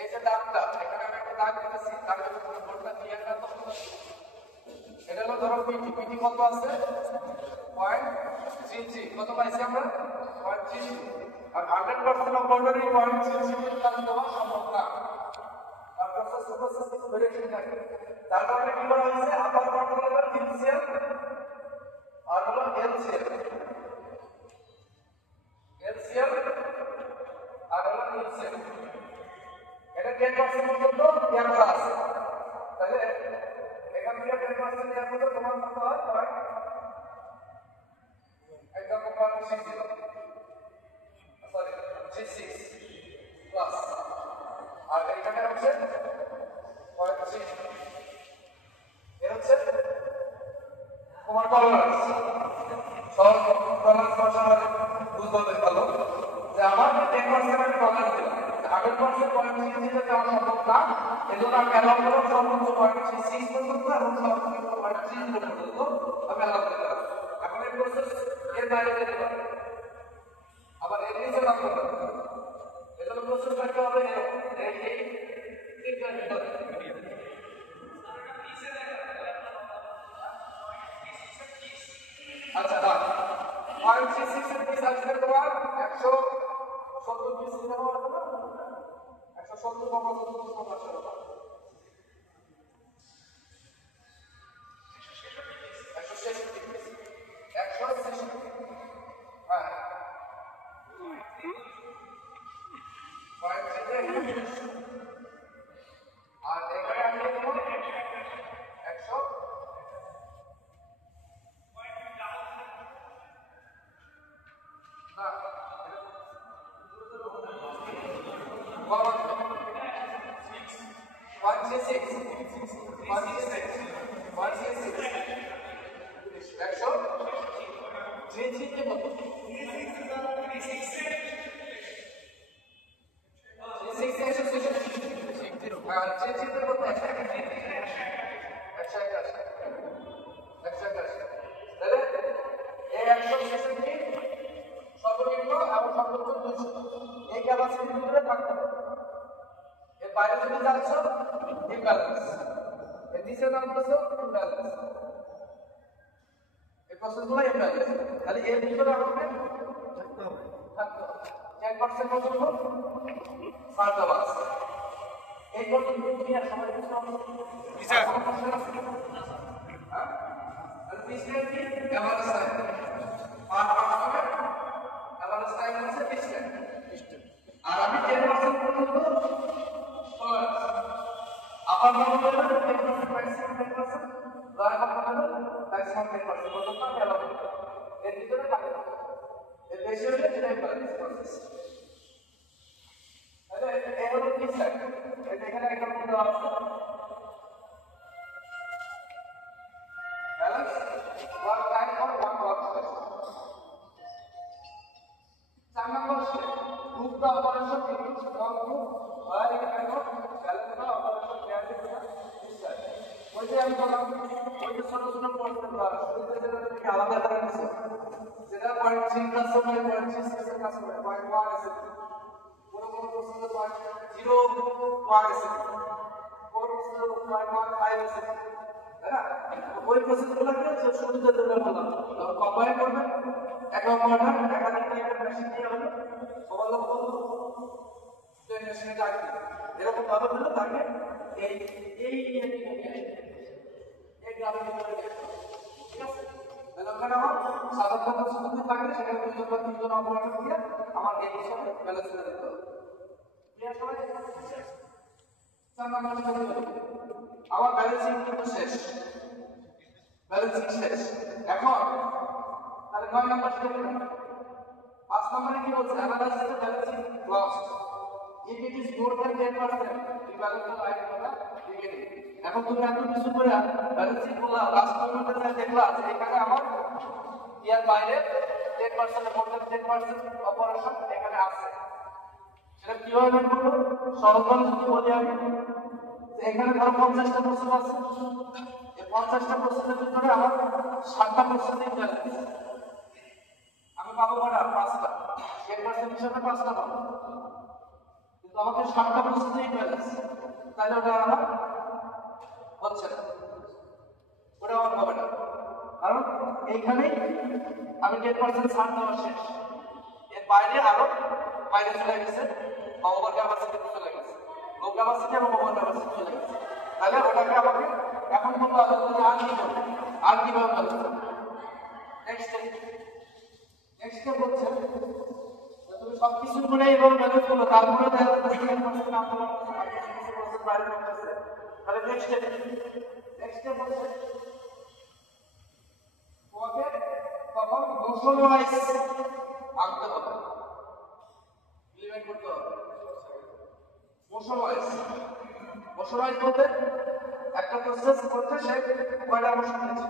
এই যে কত আছে 0.33 কত পাইছি আমরা 0.33 আর 100% অফ অর্ডার এই 0.33 এর কাজ দেওয়া সম্ভব না আর প্রসেস প্রসেস ভেরিয়েশন থাকে তার কারণে কি করা হয়েছে আপার কন্ট্রোল লেভেল ইনিশিয়াল আর হলো এলসিএল আর হলো ইনিশিয়াল এটা 10% পর্যন্ত দেওয়া করা আছে তাহলে এখান থেকে 10% দেওয়ার পর তোমার কত হয় একদম 0.60 সরি 36 প্লাস আর এখানে হচ্ছে 0.3 এর হচ্ছে তোমার টলারেন্স সব টলারেন্স বসাবার বুঝতে হবে ভালো যে আমার 10% আমি টলারেন্স দিলাম 100% 0.3 তে যাওয়া সম্ভব না এজন্য আমি অ্যালাউ করলাম সর্বোচ্চ 0.36 পর্যন্ত এবং সর্বোচ্চ 0.30 পর্যন্ত আমি অ্যালাউ করলাম এখন এই প্রসেস এর বাইরে যেতে পারে আবার এর নিচে না করতে পারে এজন্য প্রসেস করতে হবে এরকম এই তিনটার ভিতরে আচ্ছা না 0.36 এর পিস আসবে তোমার 170 পিস নিতে হবে না 170 75 আসবে না 166 পিস 166 হ্যাঁ 0.3 আর এখানে আমি দেব 100 এই ক্যাপাসিটির ভিতরে থাকতে হবে এর বাইরে যদি যাচ্ছ ইমব্যালেন্স এর নিচে নামতেছো ইমব্যালেন্স এই প্রসেসগুলো ইমব্যালেন্স তাহলে এর ভিতরে আমাকে থাকতে হবে 10% পর্যন্ত ছাড় দেওয়া আছে এই পর্যন্ত তুমি আর সময় দিতে হবে হ্যাঁ তাহলে পিছনের কি এভারেজ টাইম আর হবে এভারেজ টাইম হচ্ছে 20 মিনিট আর আমি 10% পর্যন্ত tolerance upper control level 10% maximum 10% lower control level maximum 10% পর্যন্ত আমি অ্যালাউ করতে এর ভিতরে থাকতে হবে এর বেশি হলে এটা ইমব্যালেন্স প্রসেস তাহলে এই হলো কি সাইড এটা এখানে একটা মধ্যে দেওয়া আছে balance work time for one work step 4 number step group the operation into small group where you can balance the operation carried to this side ওই যে আমি বললাম ওই যে ছোট ছোট পয়েন্ট গুলো শুরুতে যেটা থেকে আলাদা করে নিছে যেটা 0.3 কাজ করে 0.6 এর কাজ করে 0.1 আছে পুরো পুরো প্রসেসর 0.01 আছে পুরো প্রসেসর 0.15 আছে তাই না ওই প্রসেসগুলোকে শুরুতে যেটা বললাম কম্বাইন করবেন এক অপারেটর একাধিক টাইপের মেশিন দিয়ে হলো ওভারলোড করলো সেই মেশিনে রাখবে এরকম ভাবে হলো তাকে এই গ্রামের ভিতরে ঠিক আছে তাহলে ওখানে আমার সাধারণ প্রস্তুতি থাকলে সেখানে 2 বা 3 জন অপারেটর দিয়ে আমার এই হিসাবে ব্যালেন্স করে দিতে হবে ক্লিয়ার সবাই 4 নম্বর স্টেপ আমার ব্যালেন্সিং কিন্তু শেষ ব্যালেন্সিং শেষ এখন তাহলে 9 নম্বর স্টেপ 5 নম্বরে কি বলছে analyse the balancing lost if it is more than 10% you balance the line for the beginning এখন তুমি এত কিছু করে ব্যালেন্সিং গুলো লাস্ট মোমেন্টে যা দেখলা যে এখানে আমার ইয়ার বাইরে 10% মোর দ্যান 10% অপারেশন এখানে আছে সেটা কিভাবে বের করব সহজভাবে যদি বলি আমি যে এখানে ধরো 50টা প্রসেস আছে এই 50টা প্রসেসের ভিতরে আমার 7টা প্রসেসিং ব্যালেন্স আমি পাবো কয়টা 5টা 10% হিসাবে 5টা পাবো কিন্তু আমাকে 7টা প্রসেসিং ব্যালেন্স তাহলে ওটা আমার হচ্ছে না ওটা আমার হবে না কারণ এইখানে আমি 10% ছাড় দেওয়া শেষ, এর বাইরে আরো বাইরে চলে গেছে, ওভার ক্যাপাসিটি চলে গেছে, লো ক্যাপাসিটি এবং ওভার ক্যাপাসিটি চলে গেছে। তাহলে ওটাকে আমাকে এখন বলবো আর কি করবো, আর কিভাবে বলবো। নেক্সট স্টেপ হচ্ছে তুমি সবকিছু করে এইভাবে ম্যানেজ করো, তারপরে দেখা যাচ্ছে 10% আনতে পারতেছে না, কিছু বাইরে করতেছে। তাহলে নেক্সট স্টেপ হচ্ছে তোমাকে তখন মোশন ওয়াইজ আনতে হবে, ইমপ্লিমেন্ট করতে হবে। মোশন ওয়াইজ বলতে একটা প্রসেস করতে সে কয়টা মোশন নিচ্ছে,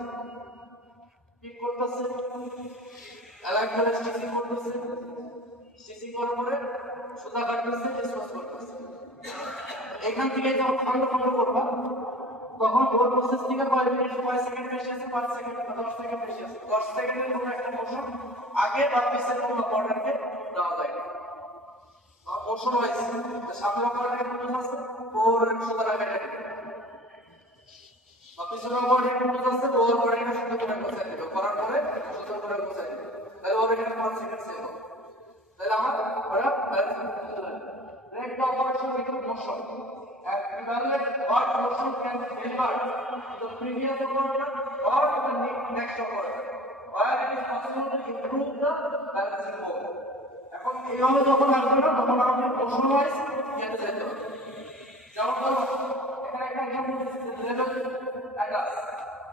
পিক করতেছে, অ্যালাইন করে স্টিচিং করতেছে, স্টিচিং করার পরে সুতা কাটতেছে, ডিসপোজ করতেছে। এখান থেকে যখন খন্ড করবা তখন ওর প্রসেস থেকে কয় সেকেন্ড বেশি আছে, 5 সেকেন্ড বা 10 সেকেন্ড বেশি আছে। 10 সেকেন্ডের কোনো একটা মোশন আগে বা পিছের কোনো অর্ডারকে দেওয়া যায় না। মোশন ওয়াইজ সামনের অর্ডারে কোন আছে ওর সুতরাং কেটে দিবে, বা পিছনের অর্ডারে কোন আছে ওর অর্ডারে সুতরাং করে বসাই দিবে, করার পরে সুতরাং করে বসাই দিবে। তাহলে ওর এখানে 5 সেকেন্ড সেভ হবে। তাহলে আমার ওরা rate of operation with motion and evaluate what motion can be delivered to the previous operator or to the next operator where it is possible to improve the balancing mode. এখন এইভাবে যখন আসবে না তখন আমাদের মোশন ওয়াইজ যেতে যেতে হবে। যেমন ধরো এখানে একটা লেভেল অ্যাটাচ,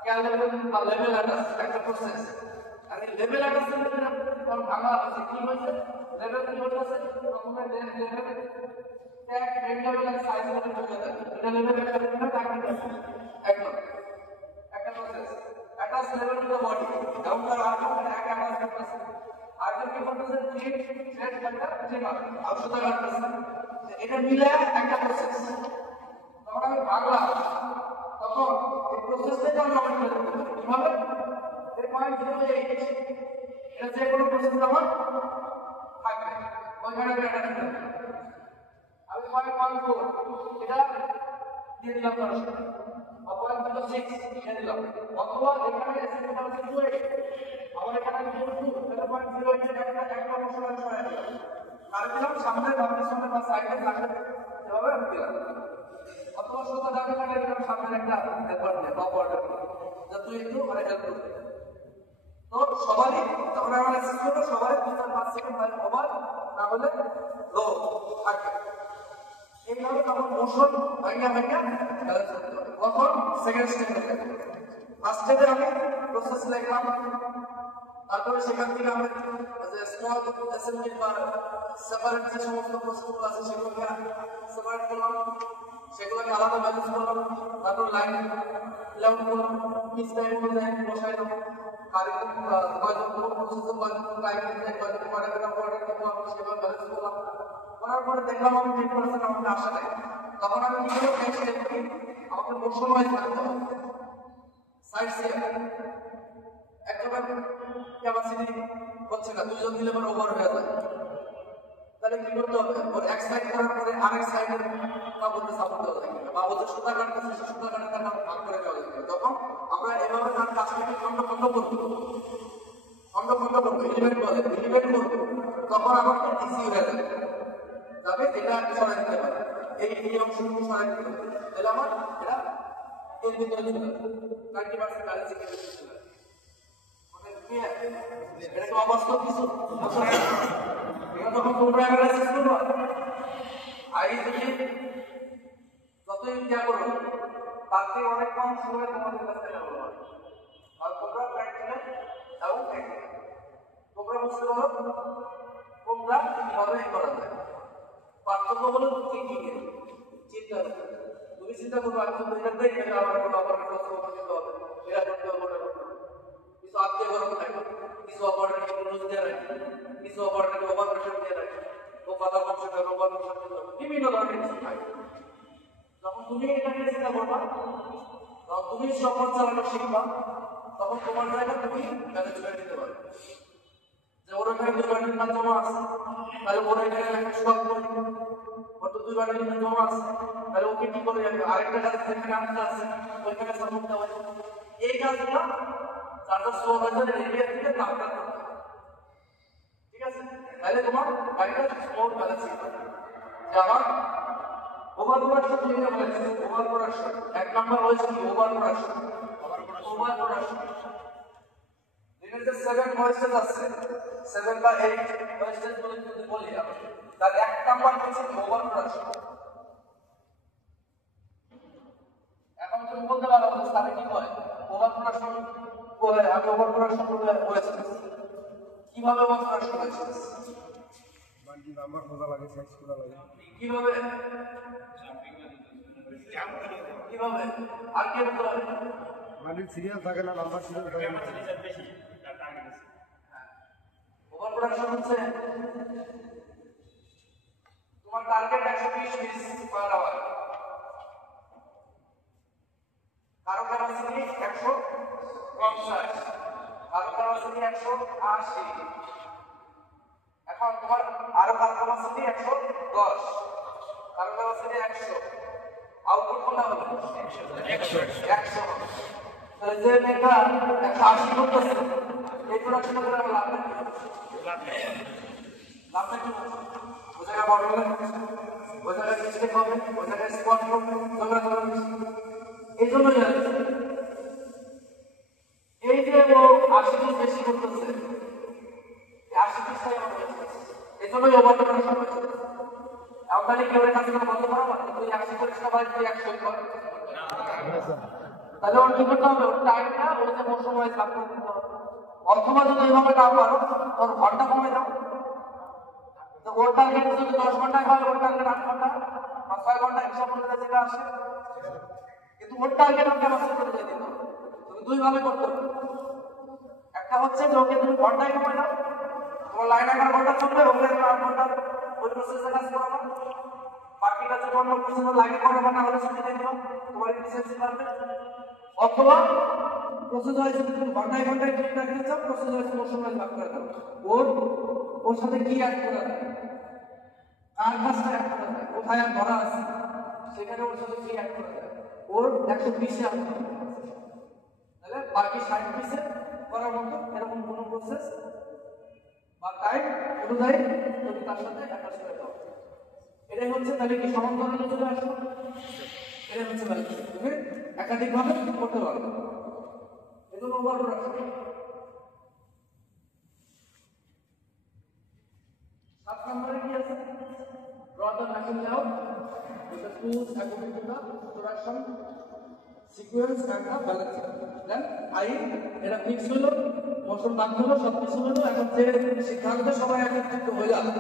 ক্যাল লেভেল বা লেভেল অ্যাটাচ একটা প্রসেস, আর এই লেভেল অ্যাটাচের মধ্যে কোন ভাঙা আছে কি হয়েছে, লেভেল কি হচ্ছে প্রথমে লেভেল ট্যাগ রেড লেভেল আর সাইজ লেভেল হয়ে যায়, এটা লেভেল একটা ট্যাগ দিতে একদম একটা process attach level to the body এবং তার আউটপুট ট্যাগ অ্যাটাচ করতেছে, আর কি করতেছে থ্রেড একটা ট্রিমার আউটপুট কাটতেছে, এটা মিলে একটা প্রসেস। তখন আমি ভাগলাম, তখন এই প্রসেসটাকে আমি অপারেট করতে পারি কিভাবে, এই 0.08 এটা যে কোনো প্রসেস আমার থাকবে ওইখানে একটা থাকবে। আমি 0.14 এটা দিয়ে দিলাম, 0.06 দিয়ে দিলাম, অথবা এখানে আমার এখানে 2 তাহলে 0.08 একটা মোশন আমি সরাই দিলাম, আর দিলাম সামনে বামে সামনে বা সাইডে সামনে এভাবে আমি দিলাম, অথবা সোজা দাগে লাগে দিলাম সামনে একটা হেল্পার দিয়ে বা অপারেটর যা তুই একটু মানে হেল্প করবি। তো সবারই যখন আমরা অ্যাসেস করবো সবারই 2-5 সেকেন্ড হয় ওভার না হলে লো থাকে, এইভাবে তখন মোশন ভাঙা ব্যালেন্স করতে হবে। তখন সেকেন্ড স্টেপে যাবে, ফার্স্ট স্টেপে আমি প্রসেস লিখলাম, তারপরে সেখান থেকে আমি যে স্মল অ্যাসেম্বলি বা সেপারেট যে সমস্ত প্রসেসগুলো আছে সেগুলোকে সেপারেট করলাম, সেগুলোকে আলাদা ব্যালেন্স করলাম, তারপর লাইন লেআউট করলাম, পিচ লাইন অনুযায়ী বসাই দেবো, করার পরে দেখলাম আমি 10% আমাকে আসা নাই, তখন আমি কি করবো নেক্সট স্টেপ কি আমাকে মোশন ওয়াইজ করতে হবে, সাইড স্টেপ একবার ক্যাপাসিটি হচ্ছে না, দুইজন দিলে পরে ওভার হয়ে যায়, তাহলে কি করতে হবে ওর এক সাইড করার পরে আরেক সাইডের কাপড়কে সাপোর্ট দেওয়া লাগবে, বা ওদের সুতা কাটতেছে সে সুতা কাটার কাটা ভাগ করে দেওয়া লাগবে। তখন আমরা এভাবে তার কাজটাকে খন্ড করবো, এলিমেন্ট বলে এলিমেন্ট করবো, তখন আমাকে ইজি হয়ে যাবে এটা সরাই দিতে পারে, এই অংশটুকু সরাই দিতে পারে, তাহলে আমার এটা এর ভিতরে চলে যাবে 90% ব্যালেন্সিং এর ভিতরে চলে যাবে। এটা কি অবাস্তব কিছু? এটা তখন তোমরা অ্যানালাইসিস করো, আই যদি যতই ইন্ডিয়া করো তার থেকে অনেক কম সময় তোমাদের কাছে নেওয়া হবে, আর তোমরা প্র্যাকটিক্যাল এবং টেকনিক্যাল তোমরা বুঝতে পারো তোমরা কিভাবে করা যায়। পার্থক্য হলো থিঙ্কিং এর, চিন্তা। তুমি চিন্তা করবে আমি তো এটা দেখে আমার কোনো অপারেটর দিতে হবে, এটা করতে হবে, ওটা করতে হবে, কিছু আত্মীয় গরম থাকে, কিছু অপারেটরকে ক্লোজ দিয়ে রাখি, কিছু অপারেটরকে ওভার প্রেশার দিয়ে রাখি, ও কথা কম সময় ওভার প্রেশার দিতে হবে, বিভিন্ন ধরনের কিছু থাকে। যখন তুমি এটা নিয়ে চিন্তা করবা, যখন তুমি সফল চালানো শিখবা, তখন তোমার জায়গা তুমি ম্যানেজ করে দিতে পারবে। যে ওর এখানে 2 বান্ডিল কাজ জমা আছে, তাহলে ওর এখানে একটা শখ করি, ওর তো 2 বান্ডিল জমা আছে, তাহলে ওকে কি করে যাবে আরেকটা কাজ যেখানে আনতে আছে ওইখানে সাপোর্ট দেওয়া। এই কাজগুলো তারপর সুপারভাইজার এরিয়া থেকে নামটা করতে হবে। ঠিক আছে, তাহলে তোমার গাড়িটা স্মুথ ব্যালেন্সিং হবে। যে আমার ওভার প্রোডাকশন যেটা বলেছে, ওভার প্রোডাকশন এক নাম্বার হয়েছে কি ওভার প্রোডাকশন। ওভার প্রোডাকশন দিনের যে 7 ভয়েসেস আছে, 7 বা 8 ভয়েসেস বলে যদি বলি আমি, তার এক নাম্বার হচ্ছে ওভার প্রোডাকশন। এখন তুমি বলতে পারো তাহলে কি হয় ওভার প্রোডাকশন বলে, আমি ওভার প্রোডাকশন বলে হয়েছে কিভাবে ওভার প্রোডাকশন হয়েছে, বান্টি নাম্বার খোঁজা লাগে, সাইজ খোঁজা লাগে, কিভাবে কিভাবে আর কি বলতে হবে, বান্টির সিরিয়াল থাকে না, নাম্বার সিরিয়াল থাকে না। ওভার প্রোডাকশন হচ্ছে তোমার টার্গেট 120 পিস পার আওয়ার, কারো ক্যাপাসিটি 150, কারো ক্যাপাসিটি 180, এখন তোমার আরো কারো ক্যাপাসিটি 110, কারো ক্যাপাসিটি 100, আউটপুট কোনটা হবে 100। তাহলে যে মেটা 180 করতেছে এই প্রোডাকশনে করে লাভ নেই, লাভটা কি ওই জায়গায় বড় হবে, ওই জায়গায় মিস্টেক হবে, ওই জায়গায় স্পট হবে, এই জন্য এই যে ও 80 পিস বেশি করতেছে, 80 পিসটাই আমাদের এই জন্যই ওভার প্রোডাকশন হয়েছে। আপনাদের কেউ এর কাছে বলতে পারবো তুই 80 করিস না ভাই, তুই 100 কর, তাহলে ওর কি করতে হবে, ওর টাইমটা ওর যে মৌসুম ওয়াইজ ভাগ করে দিতে হবে। অথবা যদি এইভাবে না পারো ওর ঘন্টা কমে দাও, তো ওর টার্গেট যদি 10 ঘন্টায় হয় ওর টার্গেট 8 ঘন্টা বা 6 ঘন্টা হিসাব করে যেটা আসে, কিন্তু ওর টার্গেট ওকে ক্যাপাসিটি করে দিতে হবে। তুমি দুই ভাবে করতে হবে, একটা হচ্ছে যে ওকে তুমি ঘন্টায় কমে দাও, তোমার লাইন 11 ঘন্টা চলবে, ওকে 8 ঘন্টা ওই প্রসেসে কাজ করাবো, বাকিটা যদি অন্য কিছু লাগে করাবো না হলে ছুটি দিয়ে দিও, তোমার এফিসিয়েন্সি বাড়বে। অথবা প্রসেস ওয়াইজ যদি তুমি ঘন্টায় ঘন্টায় ঠিক রাখতে চাও, প্রসেস ওয়াইজ মৌসুম ওয়াইজ ভাগ করে দাও, ওর সাথে কি অ্যাড করা যায়, কার কাজটা অ্যাড করা যায়, কোথায় আর ধরা আছে সেখানে ওর সাথে কি অ্যাড করা যায়, ওর 120-এ আনতে হবে, তাহলে বাকি 60 পিসে করার মতো এরকম কোনো প্রসেস বা টাইম অনুযায়ী তুমি তার সাথে অ্যাটাচ করে দাও। এটাই হচ্ছে তাহলে কি সমান্তরালে চলে আসলো, এটাই হচ্ছে ব্যালেন্স, তুমি একাধিকভাবে করতে পারবে, এজন্য ওভার প্রোডাকশন। 7 নম্বরে কি আছে, draw the matching layout with the tools according to the production sequence and the balancing. Then I এটা ফিক্স হলো, মোশন বাদ হলো, সবকিছু হলো, এখন যে সিদ্ধান্ত সবাই একত্রিত হয়ে যাবে,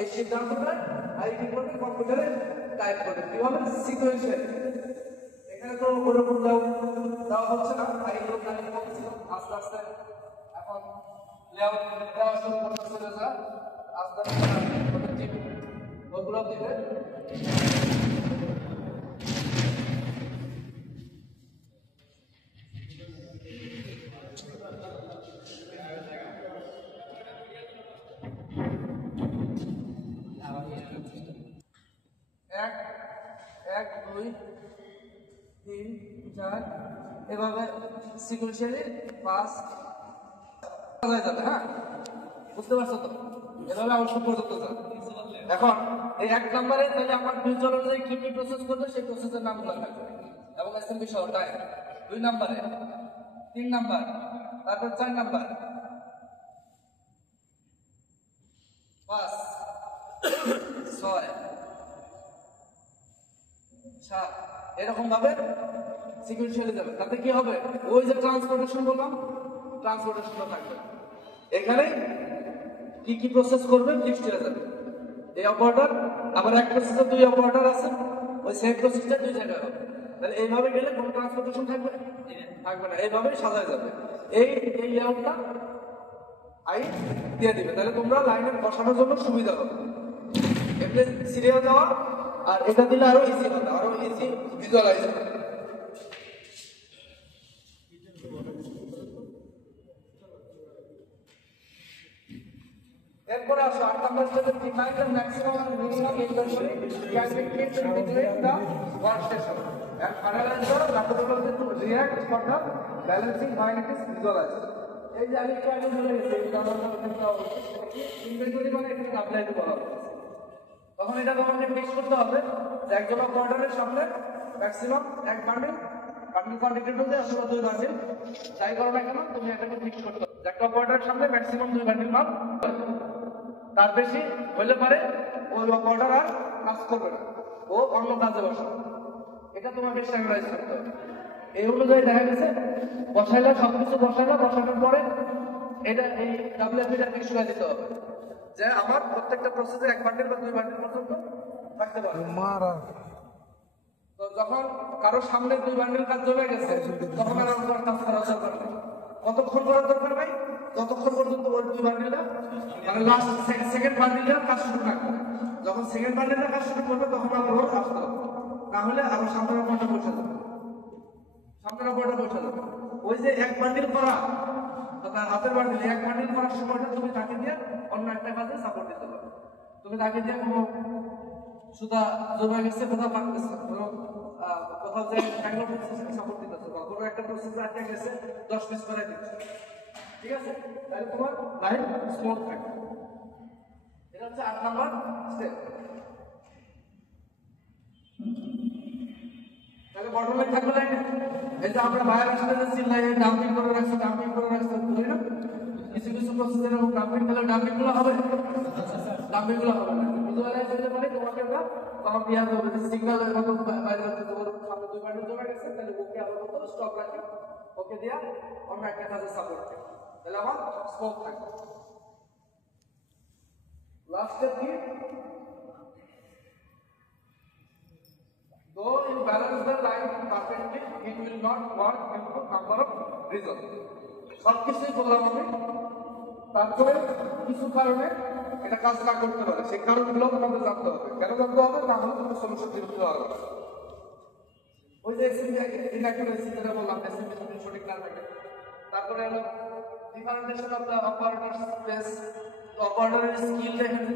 এই সিদ্ধান্তটা আই কি করবে, কম্পিউটারে টাইপ করবে, কিভাবে সিকোয়েন্সে। এখানে তো ওরকম দেওয়া হচ্ছে না, আই গুলো টাইপ করছে আস্তে আস্তে, এখন লেআউট দেওয়া শুরু করতেছে, যা আস্তে আস্তে ওগুলো দিবে। এক 2 3 4 এভাবে সিকোয়েন্সিয়ালি পাস হয়ে যাবে। হ্যাঁ, বুঝতে পারছো তো, এভাবে আউটপুট পর্যন্ত যাবে। এখন এই 1 নম্বরে তাহলে আমার ফিউচার অনুযায়ী কি কি প্রসেস করবে সেই প্রসেসের নামগুলো থাকবে এবং এসএমপি সহ টাইম। 2 নম্বরে, 3 নাম্বার, তারপর 4 নাম্বার, 5 6 7 এরকম ভাবে সিকোয়েন্সিয়ালি যাবে। তাতে কি হবে, ওই যে ট্রান্সপোর্টেশন বললাম, ট্রান্সপোর্টেশনটা থাকবে। এখানে কি কি প্রসেস করবে ফিক্সড হয়ে যাবে। এই অপারেটর আবার এক প্রসেসে 2 অপারেটর আছে, ওই সেম প্রসেসটা 2 জায়গায় হবে। তাহলে এইভাবে গেলে কোনো ট্রান্সপোর্টেশন থাকবে থাকবে না, এইভাবেই সাজায় যাবে। এই লেআউটটা আই দিয়ে দিবে, তাহলে তোমরা লাইনে বসানোর জন্য সুবিধা হবে। এমনি সিরিয়াল দেওয়া আর এটা দিলে আরো ইজি হবে, আরো ইজি ভিজুয়ালাইজ হবে। এরপরে আসো 8 নম্বর স্টেপে define the maximum and minimum inventory can be kept between the workstation. and analyze the methodology to react for the balancing when it is visualized. এই যে আমি একটু আগে বলে গেছি এই কারণটা দেখতে হবে ইনভেন্টরি মানে এখানে অ্যাপ্লাই করা হবে তখন এটা তোমাকে ফিক্স করতে হবে যে একজন অপারেটরের সামনে ম্যাক্সিমাম এক বান্ডিল কোয়ান্টিটি বলতে অথবা 2 বান্ডিল যাই করো না কেন তুমি এটাকে ফিক্স করতে হবে একটা অপারেটরের সামনে ম্যাক্সিমাম 2 বান্ডিল মাল তার বেশি হলে পারে ওই অপারেটর আর কাজ করবে না ও অন্য কাজে বসবে এটা তোমাকে স্ট্যান্ডার্ডাইজ করতে হবে এই অনুযায়ী দেখা গেছে বসাইলা সবকিছু বসানোর পরে এটা এই ডাব্লিউএফটা ফিক্স করে দিতে হবে যে আমার প্রত্যেকটা প্রসেসে 1 বান্ডিল বা 2 বান্ডিল পর্যন্ত থাকতে পারে তো যখন কারো সামনে 2 বান্ডিল কাজ জমে গেছে তখন আর আমার কাজ করার দরকার নেই কতক্ষণ করার দরকার ভাই যতক্ষণ পর্যন্ত ওই 2 বান্ডিলটা মানে লাস্ট সেকেন্ড বান্ডিলটা কাজ শুরু না করে যখন সেকেন্ড বান্ডিলটা কাজ শুরু করবে তখন আমার রোল আসতে হবে না হলে আবার সামনের অপারেটর বসে যাবে ওই যে 1 বান্ডিল করা তার হাতের বান্ডিল 1 বান্ডিল করার সময়টা তুমি তাকে দিয়ে অন্য একটা কাজে সাপোর্ট দিতে পারো তুমি তাকে দিয়ে কোনো সুদা জমা গেছে কোথাও পাকতেছে কোথাও যে ট্যাঙ্গল প্রসেসে সাপোর্ট দিতেছে বা কোনো একটা প্রসেসে আটকে গেছে 10 পিস করে দিচ্ছে ঠিক আছে তাহলে তোমার লাইন স্মুথ থাকবে এটা হচ্ছে 8 নাম্বার স্টেপ তাহলে বটলাইন থাকবে লাইনে এই যে আমরা বাইরে আসলে যে চিল্লাই ডাম্পিং করে রাখছি বুঝলি না কিছু প্রসেসের এরকম ডাম্পিং করলে ডাম্পিংগুলো হবে না ভিজুয়ালাইজ হলে পরে তোমাকে আমরা কম দেওয়া হবে যে সিগন্যাল এর মতো বাইরে যাচ্ছে তোমার সামনে 2 বান্ডিল জমা গেছে তাহলে ওকে আবার মতো স্টপ রাখি ওকে দিয়া অন্য একটা কাজে সাপোর্ট দিই তাহলে আমার স্মোক থাকবে লাস্ট স্টেপ কি Though you balance the line perfectly, it will not work due to number of reasons. সবকিছুই বললাম আমি তারপরে কিছু কারণে এটা কাজ না করতে পারে সেই কারণগুলো তোমাদের জানতে হবে কেন জানতে হবে না হলে তুমি সলিউশন দিতে পারবে ওই যে ইনঅ্যাকুরেসি যেটা বললাম এসএমপি সঠিক না থাকে তারপরে হলো differentiation of the operator space অপারেটরের স্কিল দেখেন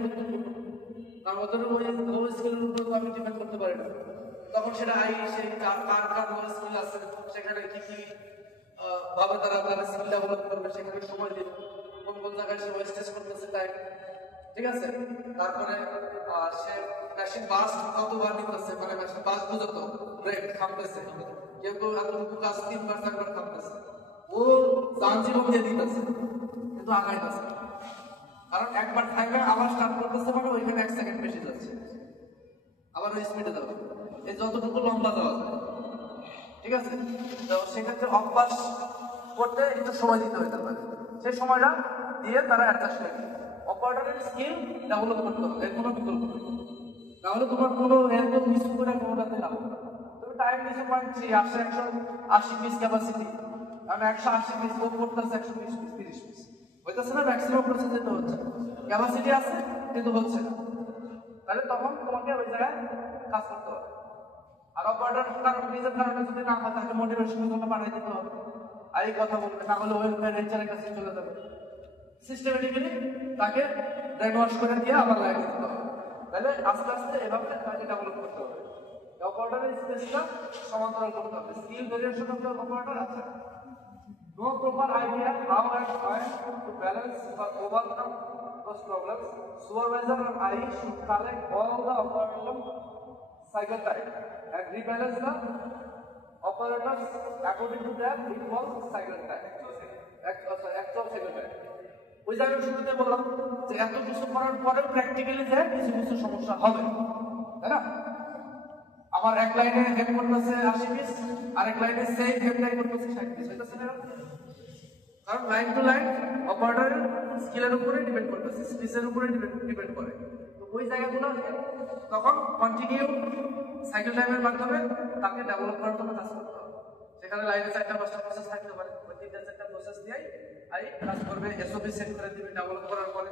কারণ ওদের ওই লো স্কিলের উপর আমি ডিপেন্ড করতে পারি না তখন সেটা সেই কার লো স্কিল আছে সেখানে কি ভাবে তারা স্কিল ডেভেলপ করবে সেখানে সময় দিবে কোন জায়গায় সে ওয়েস্টেজ করতেছে টাইম ঠিক আছে তারপরে সে মেশিন বাস কতবার নিতেছে মানে মেশিন বাস বুঝতো ব্রেক থামতেছে কেউ এতটুকু কাজ 3 বার 4 বার থামতেছে ও যান জীবন দিয়ে দিতেছে কিন্তু আগাইতেছে কারণ একবার থামবে আবার স্টার্ট করতেছে মানে ওইখানে 1 সেকেন্ড বেশি যাচ্ছে আবার ওই স্পিডে যাবে এই যতটুকু লম্বা যাওয়া যায় ঠিক আছে তো সেক্ষেত্রে অভ্যাস করতে একটু সময় দিতে হতে পারে সেই সময়টা দিয়ে তারা অ্যাডজাস্ট করে অপারেটরের স্কিল ডেভেলপ করতে হবে এর কোনো বিকল্প নেই তাহলে তোমার কোনো এত মিস করে কোনোটাতে লাভ হবে তুমি টাইম দিয়েছো 180 পিস ক্যাপাসিটি আমি 180 পিস ও করতেছে 120 পিস 30 পিস হইতেছে না ম্যাক্সিমাম প্রসেস যেতে হচ্ছে ক্যাপাসিটি আছে কিন্তু হচ্ছে না তাহলে তখন তোমাকে ওই জায়গায় কাজ করতে হবে আর অপারেটর কারণ নিজের কারণে যদি না হয় তাকে মোটিভেশনের জন্য পাঠিয়ে দিতে হবে আর এই কথা বলবে না হলে ওয়েলফেয়ার এইচআরের কাছে চলে যাবে সিস্টেমেটিক্যালি তাকে ব্রেন ওয়াশ করে দিয়ে আবার লাগিয়ে দিতে হবে তাহলে আস্তে আস্তে এভাবে তাকে ডেভেলপ করতে হবে অপারেটরের স্পেসটা সমান্তরাল করতে হবে skill variation of the operator আছে no proper idea how and when to balance or overcome those problems supervisor and I should collect all the operator cycle time and rebalance the operators according to their equal cycle time actual cycle time ওই জায়গায় শুরুতে বললাম যে এত কিছু করার পরেও practically যে কিছু সমস্যা হবে তাই না আমার এক লাইনে হেড করতেছে 80 পিস আর এক লাইনে সেই হেড লাইন করতেছে 60 পিস হইতাছে না কারণ লাইন টু লাইন অপারেটরের স্কিলের উপরে ডিপেন্ড করতেছে স্পেসের উপরে ডিপেন্ড করে তো ওই জায়গাগুলো তখন কন্টিনিউ সাইকেল টাইমের মাধ্যমে তাকে ডেভেলপ করার জন্য কাজ করতে হবে সেখানে লাইনে 4টা 5টা প্রসেস থাকতে পারে ওই 3টা 4টা প্রসেস দিয়েই আই কাজ করবে এসওপি সেট করে দিবে ডেভেলপ করার পরে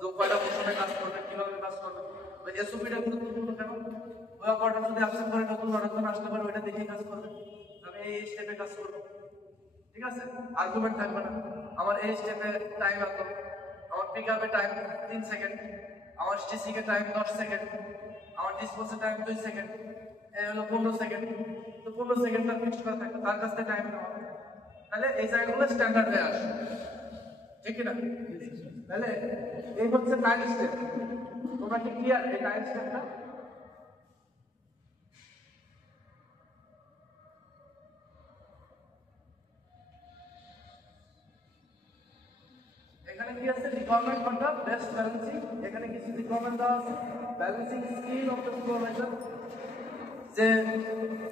যে কয়টা মোশনে কাজ করবে কিভাবে কাজ করবে ওই এসওপিটা গুরুত্বপূর্ণ কেন ওই অপারেটর যদি অ্যাবসেন্ট করে নতুন অর্ডার আসতে পারে ওইটা দেখেই কাজ করবে আমি এই স্টেপে কাজ করব ঠিক আছে আর্গুমেন্ট থাকবে না আমার এই স্টেপে টাইম এত আমার পিকআপে টাইম 3 সেকেন্ড আমার স্টিচিং এর টাইম 10 সেকেন্ড, আমার ডিসপোজের টাইম 2 সেকেন্ড, এই হলো 15 সেকেন্ড। তো 15 সেকেন্ড তার ফিক্সড করা থাকবে, তার কাছ থেকে টাইম নেওয়া। তাহলে এই জায়গাগুলো স্ট্যান্ডার্ড হয়ে আসে, ঠিক না? তাহলে এই হচ্ছে টাইম স্টেপ। তোমরা কি ক্লিয়ার এই টাইম স্টেপটা? এখানে কি আছে? রিকোয়ারমেন্ট কোনটা? Best balancing. এখানে কিছু রিকোয়ারমেন্ট দেওয়া আছে, balancing skill of the supervisor. যে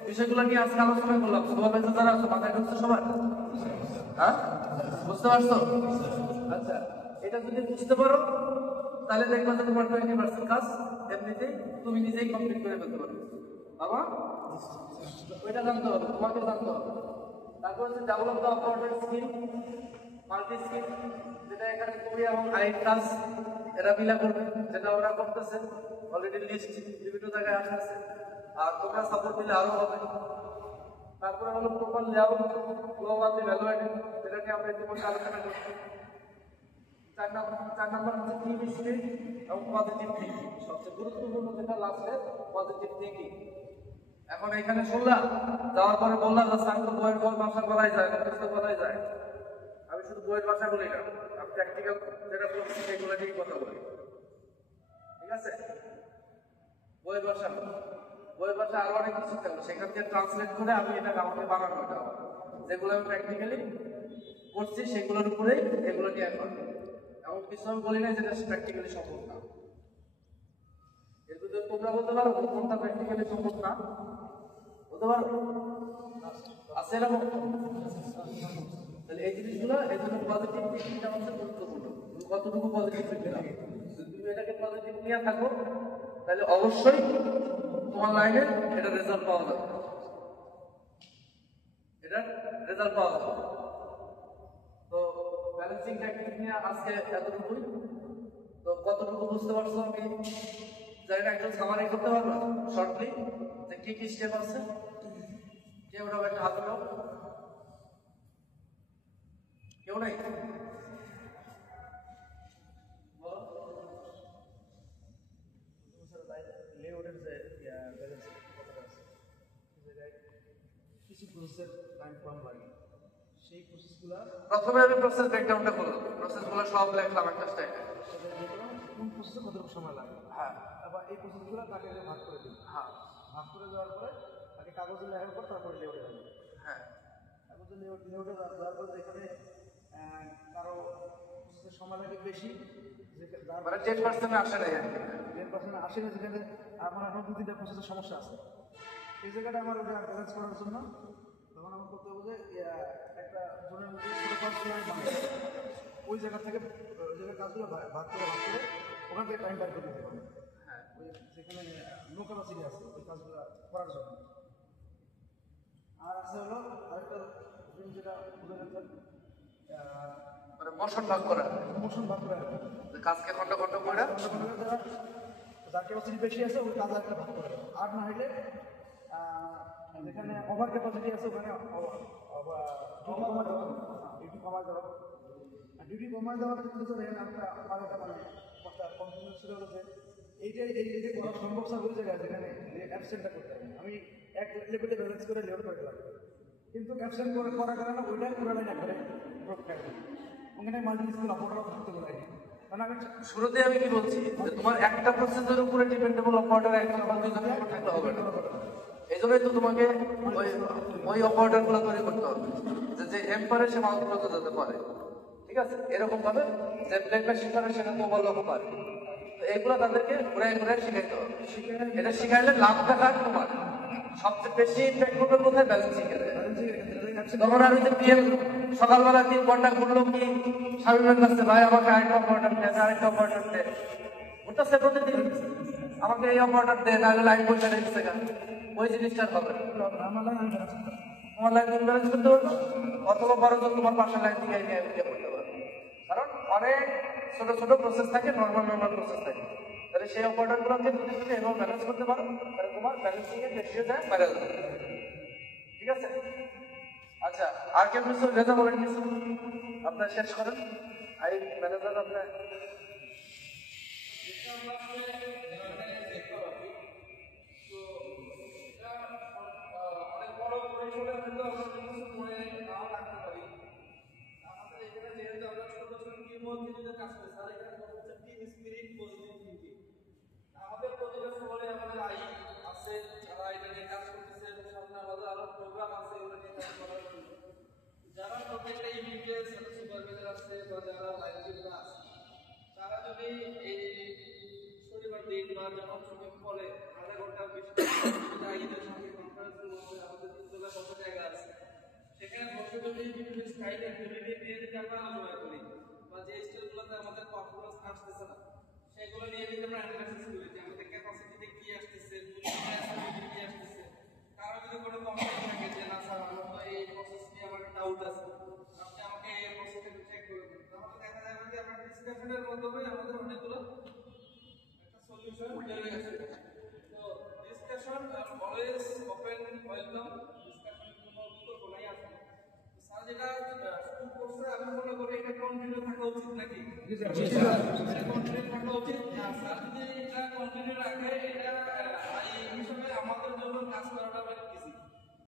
বিষয়গুলো নিয়ে আজকে আলোচনা করলাম, সুপারভাইজার যারা আছে মাথায় ঢুকছে সবার? হ্যাঁ, বুঝতে পারছো? আচ্ছা, এটা যদি বুঝতে পারো তাহলে দেখবা যে তোমার 20% কাজ এমনিতেই তুমি নিজেই কমপ্লিট করে ফেলতে পারবে। বাবা ওইটা জানতে হবে, তোমাকে জানতে হবে। তারপর হচ্ছে develop the operator skill, multi skill, যেটা এখানে তুমি এবং আইন কাজ এরা মিলা করবে, যেটা ওরা করতেছে অলরেডি লিস্ট বিভিন্ন জায়গায় আসতেছে, আর তোমরা সাপোর্ট দিলে আরো হবে। তারপরে হলো প্রপার লেআউট, গ্লোবাল ভ্যালুয়েশন, যেটা নিয়ে আমরা ইতিমধ্যে আলোচনা করছি। 4 নাম্বার হচ্ছে টিম স্পিরিট এবং পজিটিভ থিঙ্কিং। সবচেয়ে গুরুত্বপূর্ণ যেটা লাস্টে পজিটিভ থিঙ্কিং। এখন এখানে শুনলাম, যাওয়ার পরে বললাম যে স্যার তো বইয়ের ভাষা বলাই যায়, মুখস্থ বলাই যায়। আমি শুধু বইয়ের ভাষা বলি না, আমি প্র্যাকটিক্যাল যেটা করছি সেগুলো নিয়েই কথা বলি, ঠিক আছে? বইয়ের ভাষা আরো অনেক কিছু থাকবে, সেখান থেকে ট্রান্সলেট করে আমি এটা আমাকে বানানো, এটা যেগুলো আমি প্র্যাকটিক্যালি করছি সেগুলোর উপরেই এগুলো নিয়ে এখন এমন কিছু আমি বলি না যেটা প্র্যাকটিক্যালি সম্ভব না। এর ভিতরে তোমরা বলতে পারো কোনটা প্র্যাকটিক্যালি সম্ভব না? বলতে পারো? আছে এরকম? তাহলে এই জিনিসগুলো এই জন্য পজিটিভ থিঙ্কিংটা আমাদের গুরুত্বপূর্ণ। কতটুকু পজিটিভ থিঙ্কিং হবে, যদি তুমি এটাকে পজিটিভ নিয়ে থাকো তাহলে অবশ্যই তোমার লাইনে এটা রেজাল্ট পাওয়া যাবে, এটা রেজাল্ট পাওয়া যাবে। তো ব্যালেন্সিং টেকনিক নিয়ে আজকে এতটুকুই। তো কতটুকু বুঝতে পারছো আমি জানি না, একজন সামারি করতে পারবো শর্টলি যে কি কি স্টেপ আছে? কেউ ওটা একটা হাত দাও, কেউ নাই? প্রথমে আমি প্রসেস ব্রেকডাউনটা করলাম, প্রসেসগুলো সব লিখলাম একটা স্টাইলে। কোন প্রসেসে কতটুকু সময় লাগে? হ্যাঁ, আবার এই প্রসেসগুলো তাকে ভাগ করে দিই। হ্যাঁ, ভাগ করে দেওয়ার পরে তাকে কাগজে লেখার পর তারপরে লেউটে দেবে। হ্যাঁ, কাগজে লেউটে দেওয়ার পরে যেখানে কারো প্রসেসের সময় লাগে বেশি, মানে 10% আসে নাই আর কি। 10% আসে না, যেখানে আমার এখন 2-3টা প্রসেসের সমস্যা আছে, এই জায়গাটা আমার ওটা ব্যালেন্স করার জন্য তখন আমার করতে হবে যে একটা জনের মধ্যে ছোটো কাজগুলো আমি বানাই, ওই জায়গা থেকে ওই জায়গার কাজগুলো ভাগ করে ওখান থেকে টাইম বার করে দিতে হবে। হ্যাঁ, ওই যেখানে লো ক্যাপাসিটি আছে ওই কাজগুলো করার জন্য। আর আছে হলো আরেকটা জিনিস যেটা বোঝা যাচ্ছে, মানে মোশন ভাগ করা, মোশন ভাগ করে কাজকে খন্ড খন্ড করে যার ক্যাপাসিটি বেশি আছে ওই কাজ একটা ভাগ করে, আর না হলে যেখানে ওভার ক্যাপাসিটি আছে ওখানে ডিউটি কমায় দেওয়া। ডিউটি কমায় দেওয়ার ক্ষেত্রে দেখেন একটা আমার একটা মানে কথা কনফিউশন ছিল যে এইটা করা সম্ভব স্যার ওই জায়গায় যেখানে অ্যাবসেন্টটা করতে হবে। আমি এক লেভেলে ব্যালেন্স করে লেভেল করে দিলাম, কিন্তু অ্যাবসেন্ট করার কারণে ওইটাই পুরো লাইন একবারে ওখানে মাল্টি স্কিল অপারেটর থাকতে বলে। কারণ আমি শুরুতে আমি কি বলছি যে তোমার একটা প্রসেসের উপরে ডিপেন্ডেবল অপারেটর একজন বা দুজনের উপর থাকতে হবে না। এই জন্যই তো তোমাকে ওই অপারেটর গুলো তৈরি করতে হবে যে এম্পারে সে মাউস গুলো যেতে পারে, ঠিক আছে? এরকম ভাবে যে প্লেট মেশিন করে সেটা তো বললো পারে। তো এইগুলো তাদেরকে ঘুরে ঘুরে শিখাইতে হবে। এটা শিখাইলে লাভটা কার? তোমার। সবচেয়ে বেশি ইম্প্যাক্ট করবে কোথায়? ব্যালেন্সিং এর। তখন আমি যে পিএম সকালবেলা 3 ঘন্টা ঘুরলো কি স্বামীর কাছে, ভাই আমাকে আরেকটা অপারেটর দেন, আরেকটা অপারেটর দেন, ওটাছে প্রতিদিন আমাকে এই অপারেটর দেন, আগে লাইন পয়সা রেখেছে কেন? ওই জিনিসটা হবে তোমার লাইন তুমি ব্যালেন্স করতে পারবে, অথবা বড় তোমার পাশের লাইন থেকে করতে পারবে। কারণ অনেক ছোট ছোট প্রসেস থাকে, নর্মাল প্রসেস থাকে। তাহলে সেই অপারেটর গুলোকে যদি তুমি এভাবে ব্যালেন্স করতে পারো তাহলে তোমার ব্যালেন্সিং এর রেশিওটা বেড়ে যাবে, ঠিক আছে? আচ্ছা, আর কেউ কিছু ভেজা বলেন কিছু আপনার শেষ করেন। আই ম্যানেজার আপনার আমরা আসলে দেখতে পাচ্ছি। তো এটা অনেক বড় পরিসরে হয়তো আমরা কিছু মনে নাও রাখতে পারি। আমাদের এখানে যেহেতু আমরা ছোট ছোট টিম মধ্যে কাজ করি, স্যার এখানে হচ্ছে টিম স্পিরিট, পজিটিভ থিঙ্কিং। আমাদের প্রতিটা ফ্লোরে আমাদের আই আছে যারা এটা নিয়ে কাজ করতেছে, এবং সামনে আমাদের আরো প্রোগ্রাম আছে এগুলো নিয়ে কাজ করার জন্য। যারা প্রত্যেকটা ইউনিটে সুপারভাইজার আছে বা যারা লাইন লিডার আছে, তারা যদি এই শনিবার দিন বা যখন ছুটি পরে আধা ঘন্টা 20 আইদের সঙ্গে কনফারেন্সের মধ্যে আমাদের তিনতলা কত জায়গা আছে, সেখানে বসে যদি বিভিন্ন স্টাইল অ্যাক্টিভিটি নিয়ে যদি আমরা আলোচনা করি, বা যে স্টাইলগুলোতে আমাদের পারফরমেন্স আসতেছে না সেগুলো নিয়ে যদি আমরা অ্যানালাইসিস করি যে আমাদের ক্যাপাসিটিতে কি আসতেছে, ক্যাপাসিটিতে কি আসতেছে, কারো যদি কোনো কমপ্লেইন থাকে যে না স্যার আমার তো এই প্রসেস নিয়ে আমার ডাউট আছে, আপনি আমাকে এই প্রসেসটা চেক করে দিন, তাহলে দেখা যাবে যে আমরা ডিসকাশনের মাধ্যমে আমাদের অনেকগুলো একটা সলিউশন বের হয়ে আসবে। তো ডিসকাশন অলওয়েজ ওপেন, ওয়েলকাম। ডিসকাশনের কোনো বিকল্প নাই আছে। স্যার যেটা শুরু করছে আমি মনে করি এটা কন্টিনিউ থাকা উচিত নাকি? জি স্যার। কন্টিনিউ থাকা উচিত। স্যার যদি এটা